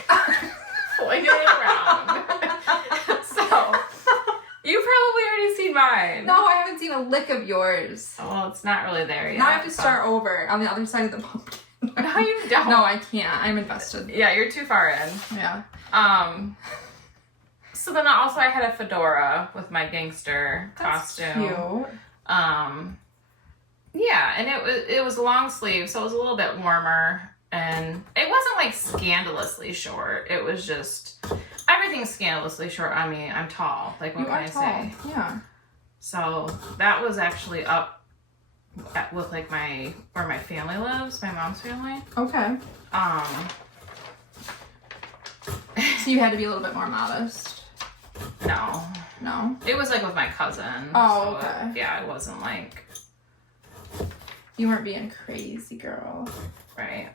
flinging it around. So you probably already seen mine. No, I haven't seen a lick of yours. Well, it's not really there yet. Now I have to start over on the other side of the pumpkin. No, you don't. No, I can't. I'm invested. Yeah, you're too far in. Yeah. So then also I had a fedora with my gangster That's costume. cute. Yeah, and it was long sleeve, so it was a little bit warmer, and it wasn't like scandalously short. It was just everything's scandalously short. I mean, I'm tall. Like, what You can are I tall. say? Yeah. So that was actually up with like where my family lives, my mom's family. Okay. So you had to be a little bit more modest. No, No. it was like with my cousin. Oh, so okay. Yeah, it wasn't like You weren't being crazy, girl. right.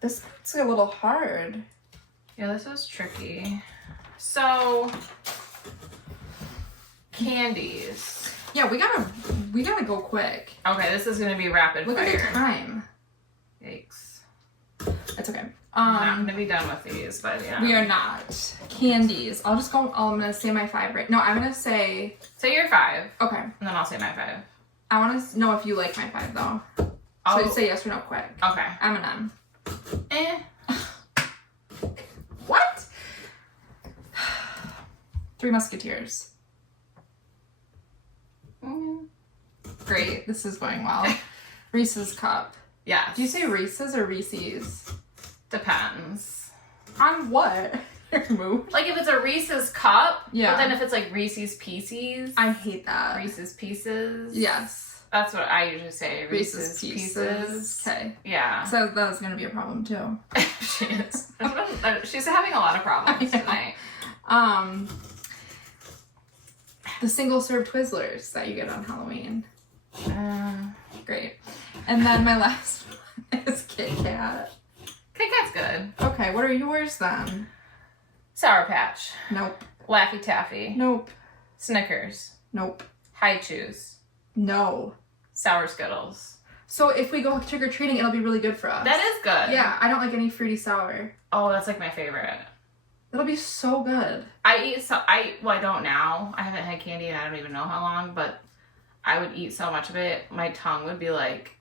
This part's a little hard. Yeah, this was tricky. So, candies. Yeah, we gotta go quick. Okay, this is gonna be rapid Look at the fire. time. Yikes. It's okay. I'm not gonna be done with these, but yeah. We are not. Candies. I'm gonna say my 5 right. No, I'm gonna say, Say your 5, okay. and then I'll say my 5. I wanna know if you like my 5 though. So Oh, you say yes or no quick. okay. M&M. Eh. What? Three Musketeers. Great. This is going well. Reese's Cup. Yes. Do you say Reese's or Reese's? Depends. On what? Move. Like if it's a Reese's cup, Yeah. But then if it's like Reese's Pieces, I hate that. Reese's Pieces. Yes. That's what I usually say. Reese's Pieces. Okay. Yeah. So that was gonna be a problem too. She is. She's having a lot of problems tonight. The single serve Twizzlers that you get on Halloween. Great. And then my last one is Kit Kat. Kit Kat's good. Okay, what are yours then? Sour Patch. Nope. Laffy Taffy. Nope. Snickers. Nope. High Chews. No. Sour Skittles. So if we go trick or treating, it'll be really good for us. That is good. Yeah, I don't like any fruity sour. Oh, that's like my favorite. It'll be so good. I don't now. I haven't had candy and I don't even know how long, but I would eat so much of it, my tongue would be like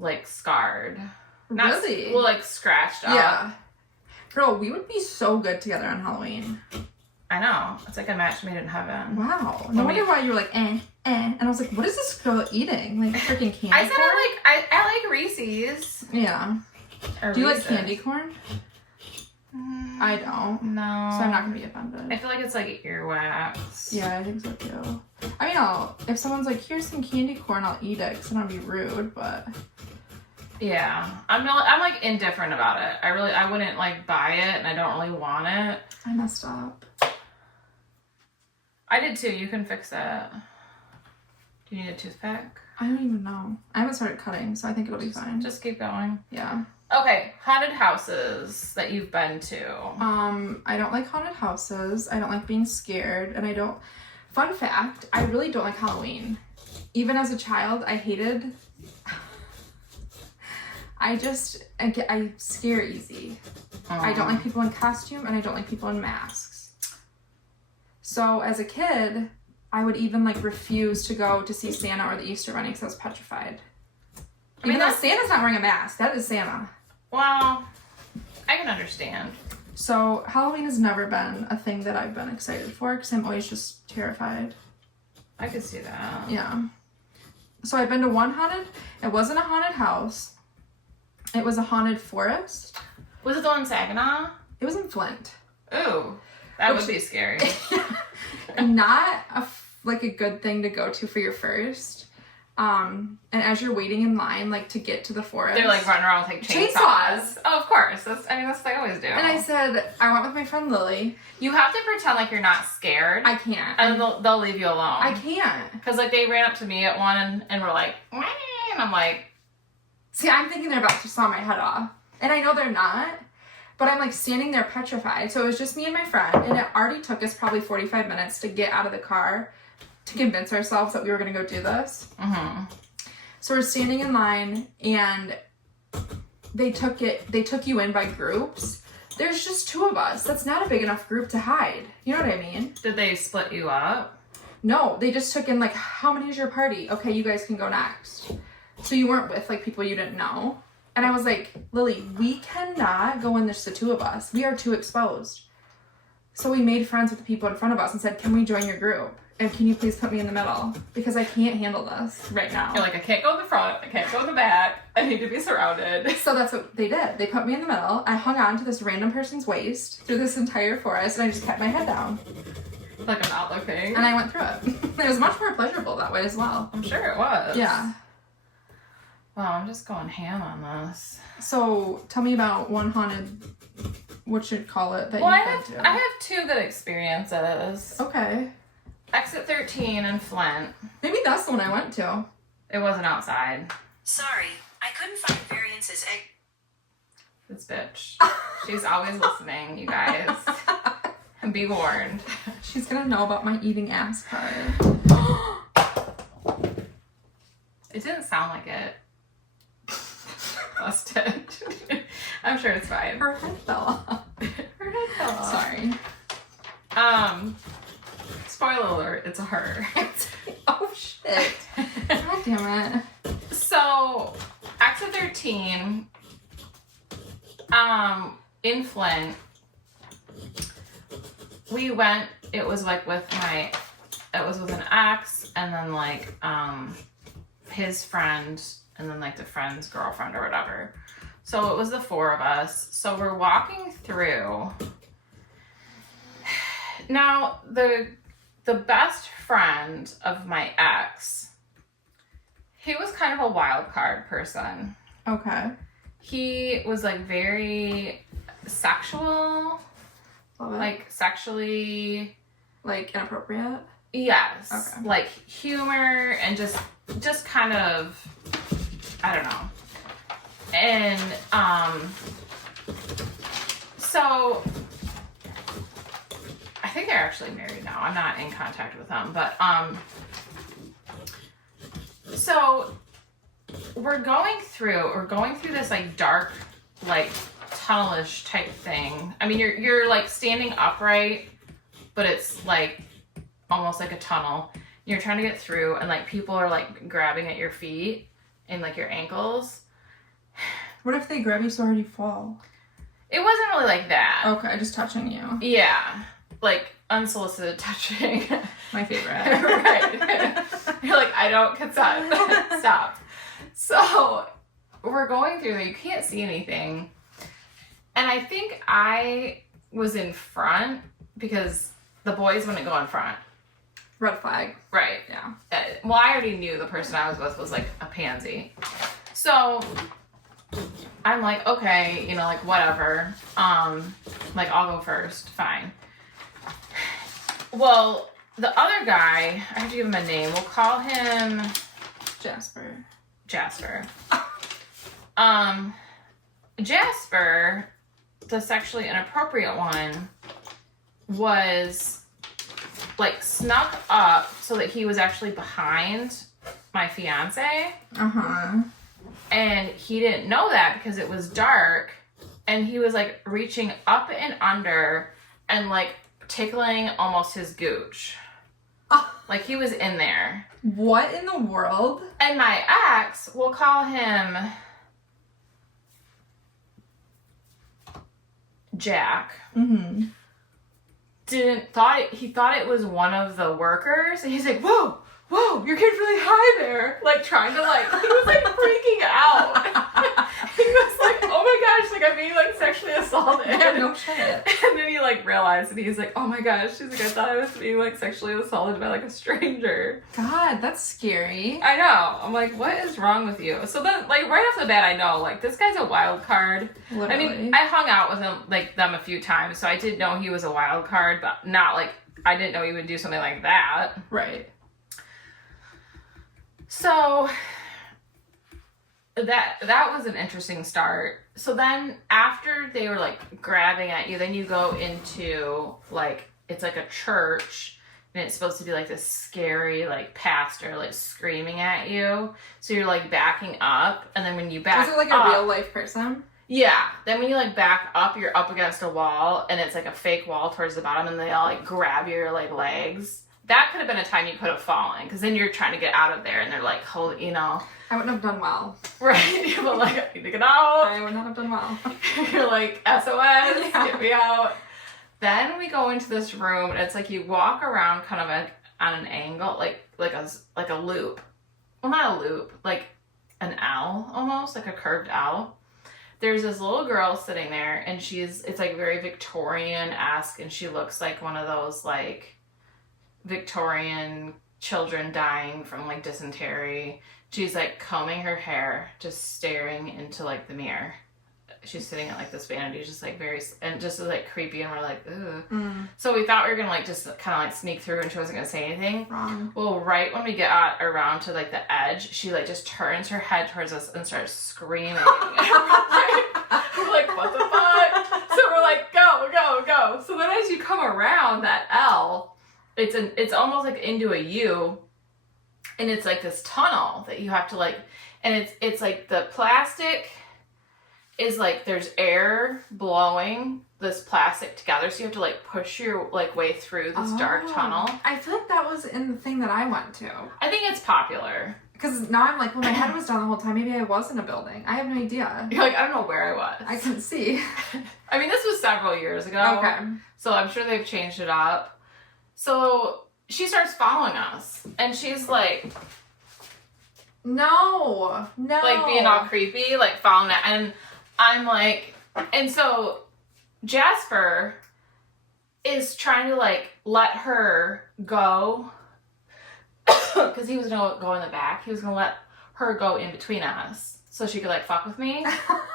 like scarred. Really? Well, like scratched up. Yeah. Girl, we would be so good together on Halloween. I know. It's like a match made in heaven. Wow. No wonder why you were like, And I was like, what is this girl eating? Like freaking candy I said corn? I like Reese's. Yeah. Or Do you Reese's. like candy corn? I don't. No. So I'm not going to be offended. I feel like it's like earwax. Yeah, I think so too. I mean, if someone's like, here's some candy corn, I'll eat it because I don't want to be rude, but... Yeah. I'm like indifferent about it. I wouldn't like buy it and I don't really want it. I messed up. I did too. You can fix it. Do you need a toothpick? I don't even know. I haven't started cutting, so I think it'll be fine. Just keep going. Yeah. Okay, haunted houses that you've been to. I don't like haunted houses. I don't like being scared, and I don't... Fun fact, I really don't like Halloween. Even as a child, I hated... I scare easy. I don't like people in costume, and I don't like people in masks. So as a kid, I would even like refuse to go to see Santa or the Easter Bunny because I was petrified. Even though Santa's not wearing a mask, that is Santa. Well, I can understand. So Halloween has never been a thing that I've been excited for because I'm always just terrified. I could see that. Yeah. So I've been to one haunted. It wasn't a haunted house. It was a haunted forest. Was it the one in Saginaw? It was in Flint. Ooh, that would be scary. Not a good thing to go to for your first. And as you're waiting in line, like to get to the forest, They're like running around with like chainsaws. Oh, of course. That's what they always do. And I said, I went with my friend Lily. You have to pretend like you're not scared. I can't. And they'll leave you alone. I can't. Because like they ran up to me at one and were like, "Meh," and I'm like, see, I'm thinking they're about to saw my head off. And I know they're not. But I'm like standing there petrified. So it was just me and my friend. And it already took us probably 45 minutes to get out of the car to convince ourselves that we were going to go do this. mm-hmm. So we're standing in line and they took you in by groups. There's just two of us. That's not a big enough group to hide. You know what I mean? Did they split you up? No, they just took in like, how many is your party? Okay, you guys can go next. So you weren't with like people you didn't know. And I was like, Lily, we cannot go in just the two of us. We are too exposed. So we made friends with the people in front of us and said, can we join your group? And can you please put me in the middle? Because I can't handle this right now. You're like, I can't go in the front. I can't go in the back. I need to be surrounded. So that's what they did. They put me in the middle. I hung on to this random person's waist through this entire forest, and I just kept my head down. Like I'm not looking. And I went through it. It was much more pleasurable that way as well. I'm sure it was. Yeah. Wow, I'm just going ham on this. So tell me about one haunted, what you'd call it, that Well, you've been to. I have two good experiences. Okay. Exit 13 in Flint. Maybe that's the one I went to. It wasn't outside. Sorry, I couldn't find variances. This bitch. She's always listening, you guys. And be warned. She's gonna know about my eating ass part. It didn't sound like it. Must it. I'm sure it's fine. Her head fell off. Her head fell off. Sorry. Spoiler alert, it's a her. Oh shit. God damn it. So, exit 13, in Flint, we went, it was like with an ex, and then like, his friend, and then like the friend's girlfriend or whatever. So it was the four of us. So we're walking through. Now, the best friend of my ex, he was kind of a wild card person. Okay. He was like very sexual. Love it. Like sexually. Like inappropriate? Yes. Okay. Like humor and just kind of, I don't know. And so I think they're actually married now. I'm not in contact with them, but so we're going through this like dark, like tunnelish type thing. I mean, you're like standing upright, but it's like almost like a tunnel. You're trying to get through, and like people are like grabbing at your feet and like your ankles. What if they grab you so hard you fall? It wasn't really like that. Okay, just touching you. Yeah. Like, unsolicited touching. My favorite. Right. You're like, I don't consent. Stop. So, we're going through there. You can't see anything. And I think I was in front because the boys wouldn't go in front. Red flag. Right. Yeah. Well, I already knew the person I was with was like a pansy. So I'm like, okay, you know, like whatever. Like I'll go first. Fine. Well, the other guy, I have to give him a name. We'll call him Jasper. Jasper, the sexually inappropriate one, was like snuck up so that he was actually behind my fiance. Uh-huh. And he didn't know that because it was dark. And he was like reaching up and under and like tickling almost his gooch. Like he was in there. What in the world? And my ex, we'll call him Jack. Mm-hmm. He thought it was one of the workers, and he's like, whoa, you're getting really high there. Like trying to like, he was like freaking out. He was like, oh my gosh, like I'm being like sexually assaulted. Yeah, no shit. And then he like realized, and he's like, oh my gosh, he's like, I thought I was being like sexually assaulted by like a stranger. God, that's scary. I know. I'm like, what is wrong with you? So then, like right off the bat, I know like this guy's a wild card. Literally. I mean, I hung out with them a few times, so I did know he was a wild card, but not like I didn't know he would do something like that. Right. So that was an interesting start. So then after they were like grabbing at you, then you go into like it's like a church, and it's supposed to be like this scary like pastor like screaming at you. So you're like backing up, and then when you back Was it like up, a real life person? yeah. Then when you like back up, you're up against a wall, and it's like a fake wall towards the bottom, and they all like grab your like legs. That could have been a time you could have fallen, because then you're trying to get out of there, and they're like, hold, you know. I wouldn't have done well. Right. You're like, I need to get out. I would not have done well. You're like, SOS, get me out. Then we go into this room, and it's like you walk around kind of on an angle, like a loop. Well, not a loop, like an L almost, like a curved L. There's this little girl sitting there, and it's like very Victorian-esque, and she looks like one of those like Victorian children dying from like dysentery. She's like combing her hair, just staring into like the mirror. She's sitting at like this vanity, just like very, and just like creepy, and we're like, ugh. So we thought we were gonna like just kind of like sneak through, and she wasn't gonna say anything. Wrong. Well, right when we get around to like the edge, she like just turns her head towards us and starts screaming. And we're like, what the fuck? So we're like, go. So then as you come around that L, it's almost like into a U, and it's like this tunnel that you have to like, and it's like the plastic is like there's air blowing this plastic together, so you have to like push your like way through this dark tunnel. I feel like that was in the thing that I went to. I think it's popular. Because now I'm like, well, my head was down the whole time. Maybe I was in a building. I have no idea. You're like, I don't know where I was. I couldn't see. I mean, this was several years ago. Okay. So I'm sure they've changed it up. So she starts following us, and she's like, No. like being all creepy, like following it. And I'm like, and so Jasper is trying to like let her go, because he was gonna go in the back. He was gonna let her go in between us so she could like fuck with me.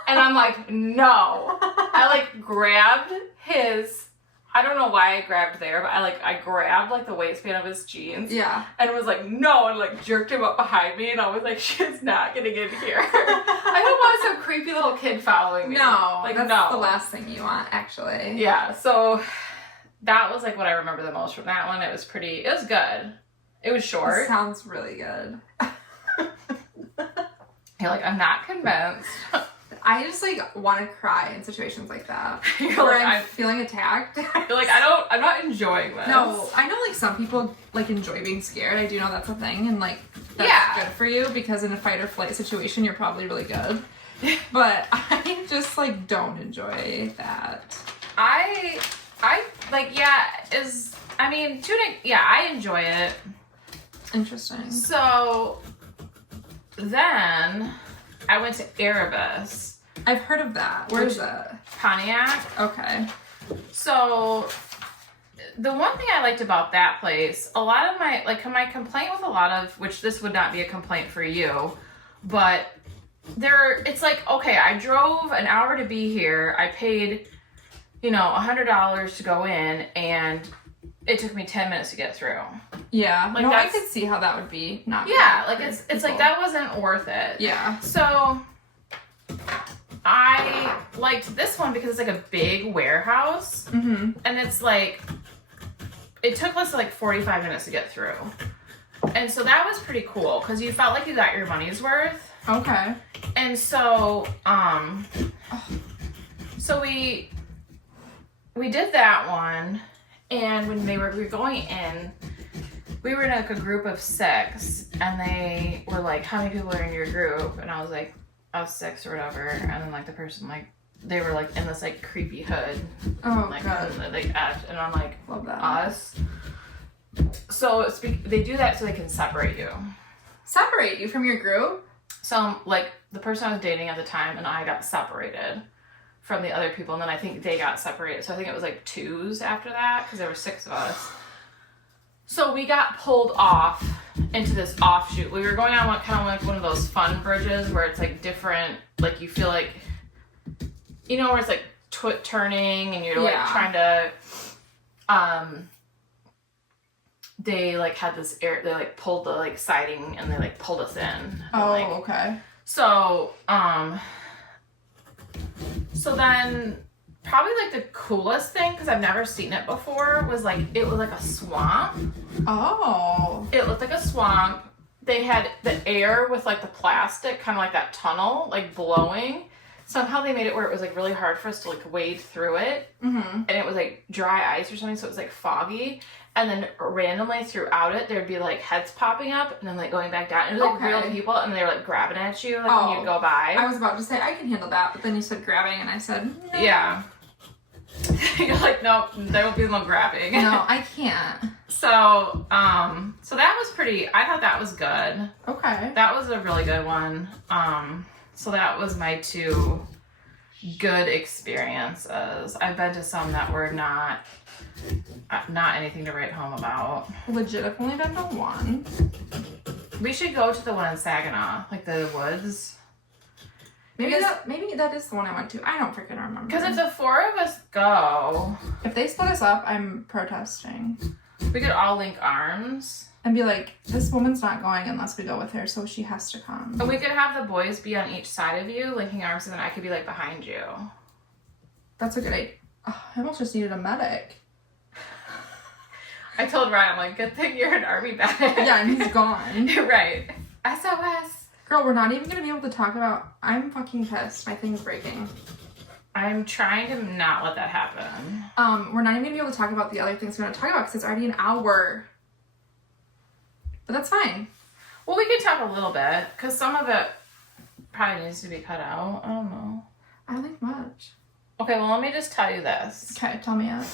And I'm like, no. I like grabbed his, I don't know why I grabbed there, but I grabbed like the waistband of his jeans. Yeah. And was like, no, and like jerked him up behind me, and I was like, she's not gonna get here. I don't want some creepy little kid following me. No. Like, that's no. the last thing you want, actually. Yeah, so that was like what I remember the most from that one. It was good. It was short. It sounds really good. You're like, I'm not convinced. I just like want to cry in situations like that. You're where like, I'm feeling attacked. You're like, I'm not enjoying this. No, I know like some people like enjoy being scared. I do know that's a thing, and like that's good for you, because in a fight or flight situation you're probably really good. But I just, like, don't enjoy that. I like, yeah, tuna, yeah, I enjoy it. Interesting. So then I went to Erebus. I've heard of that. Where is that? Pontiac. Okay. So the one thing I liked about that place, a lot of my complaint with a lot of, which this would not be a complaint for you, but it's like, okay, I drove an hour to be here. I paid, $100 to go in, and it took me 10 minutes to get through. Yeah. Like, no, I could see how that would be not. Yeah, like it's like that wasn't worth it. Yeah. So I liked this one because it's like a big warehouse, Mm-hmm. and it's like it took us like 45 minutes to get through, and so that was pretty cool because you felt like you got your money's worth. Okay. And so so we did that one, and when we were going in, we were in like a group of 6, and they were like, how many people are in your group? And I was like, I was 6 or whatever. And then like the person, like, they were like in this like creepy hood. Oh, like, God. And I'm like, Love that. us. So they do that so they can separate you. Separate you from your group? So like the person I was dating at the time and I got separated from the other people, and then I think they got separated. So I think it was like 2s after that because there were 6 of us. So we got pulled off into this offshoot. We were going on kind of like one of those fun bridges where it's like different, like you feel like, where it's like turning and you're like trying to, they like had this air, they like pulled the like siding and they like pulled us in. Oh, like, okay. So, so then probably like the coolest thing, because I've never seen it before, was like, it was like a swamp. Oh. It looked like a swamp. They had the air with like the plastic, kind of like that tunnel, like blowing. Somehow they made it where it was like really hard for us to like wade through it. Mm-hmm. And it was like dry ice or something, so it was like foggy. And then randomly throughout it, there'd be like heads popping up and then like going back down. It was like real people, and they were like grabbing at you like when you'd go by. I was about to say I can handle that, but then you said grabbing, and I said no. Yeah. You're like, nope, there won't be no grabbing. No, I can't. So, so that was I thought that was good. Okay. That was a really good one. So that was my 2 good experiences. I've been to some that were not anything to write home about. Legit, I've only been to one. We should go to the one in Saginaw, like the woods. Maybe that is the one I went to. I don't freaking remember. Because if the 4 of us go, if they split us up, I'm protesting. we could all link arms. And be like, this woman's not going unless we go with her, so she has to come. And we could have the boys be on each side of you, linking arms, and then I could be like behind you. That's a good idea. Oh, I almost just needed a medic. I told Ryan, I'm like, good thing you're an army medic. Yeah, and he's gone. Right. SOS. Girl, we're not even going to be able to talk about... I'm fucking pissed. My thing's breaking. I'm trying to not let that happen. We're not even going to be able to talk about the other things we want to talk about because it's already an hour. But that's fine. Well, we could talk a little bit, because some of it probably needs to be cut out. I don't know. I don't think much. Okay, well, let me just tell you this. Okay, tell me it.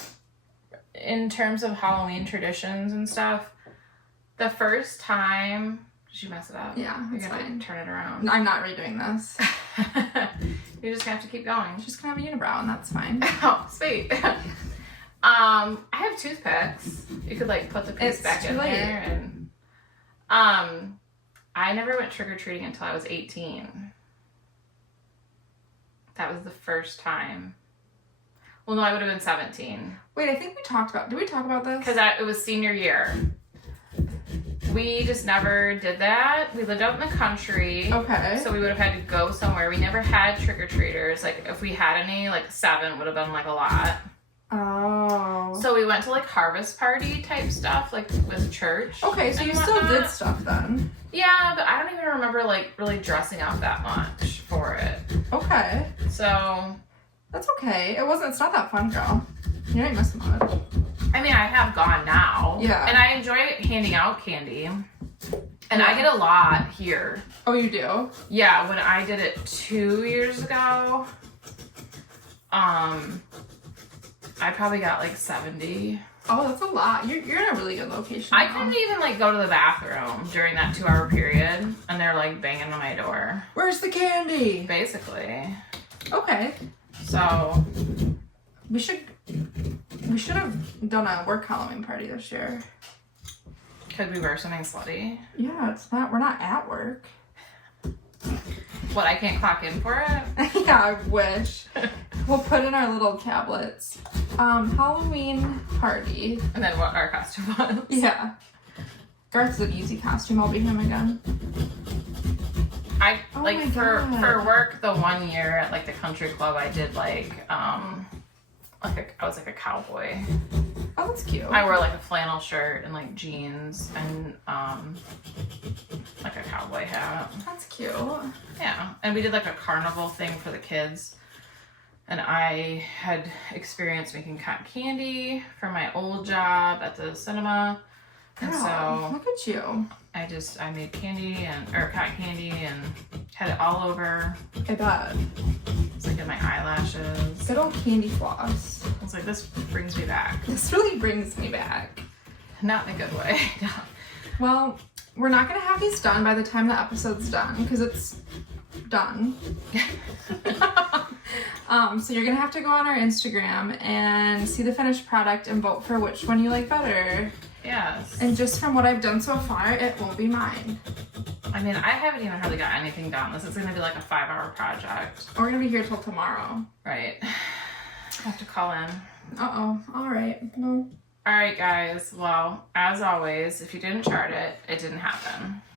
In terms of Halloween traditions and stuff, the first time... Did you mess it up? Yeah, You're it's gonna fine. turn it around. I'm not redoing this. You're just gonna have to keep going. I'm just going to have a unibrow, and that's fine. Oh, sweet. I have toothpicks. You could, like, put the piece It's back too in late. there and... I never went trick-or-treating until I was 18. That was the first time. Well, no, I would have been 17. Wait, I think we talked about... Did we talk about this? Because it was senior year. We just never did that. We lived out in the country. Okay. So we would have had to go somewhere. We never had trick-or-treaters. Like, if we had any, like, 7 would have been, like, a lot. Oh. So we went to, like, harvest party type stuff, like, with church. Okay, so and you still whatnot. did stuff then. Yeah, but I don't even remember, like, really dressing up that much for it. Okay. So, That's okay. It's not that fun, girl. You ain't missing much. I mean, I have gone now. Yeah. And I enjoy handing out candy. And I get a lot here. Oh, you do? Yeah, when I did it 2 years ago, I probably got like 70. Oh, that's a lot. You're in a really good location. I now. couldn't even like go to the bathroom during that 2-hour period, and they're like banging on my door. Where's the candy? Basically. Okay. So We should have done a work Halloween party this year. could we wear something slutty? Yeah, we're not at work. What, I can't clock in for it? Yeah, I wish. We'll put in our little tablets. Halloween party. And then what our costume was. Yeah. Garth's an easy costume. I'll be him again. I Oh like my for God. work the 1 year at like the country club I did like I was like a cowboy. Oh, that's cute. I wore like a flannel shirt and like jeans and like a cowboy hat. That's cute. Yeah, and we did like a carnival thing for the kids. And I had experience making cotton candy for my old job at the cinema. And Wow, so look at you. I made candy or cotton candy and had it all over. I bet. It's like in my eyelashes. Good old candy floss. I was like, this brings me back. This really brings me back. Not in a good way. Well, we're not going to have these done by the time the episode's done because it's done. So you're going to have to go on our Instagram and see the finished product and vote for which one you like better. Yes. And just from what I've done so far, it won't be mine. I mean, I haven't even hardly got anything done. This is going to be like a 5-hour project. We're going to be here till tomorrow. Right. I have to call in. Uh-oh. All right. Well, All right, guys. Well, as always, if you didn't chart it, it didn't happen.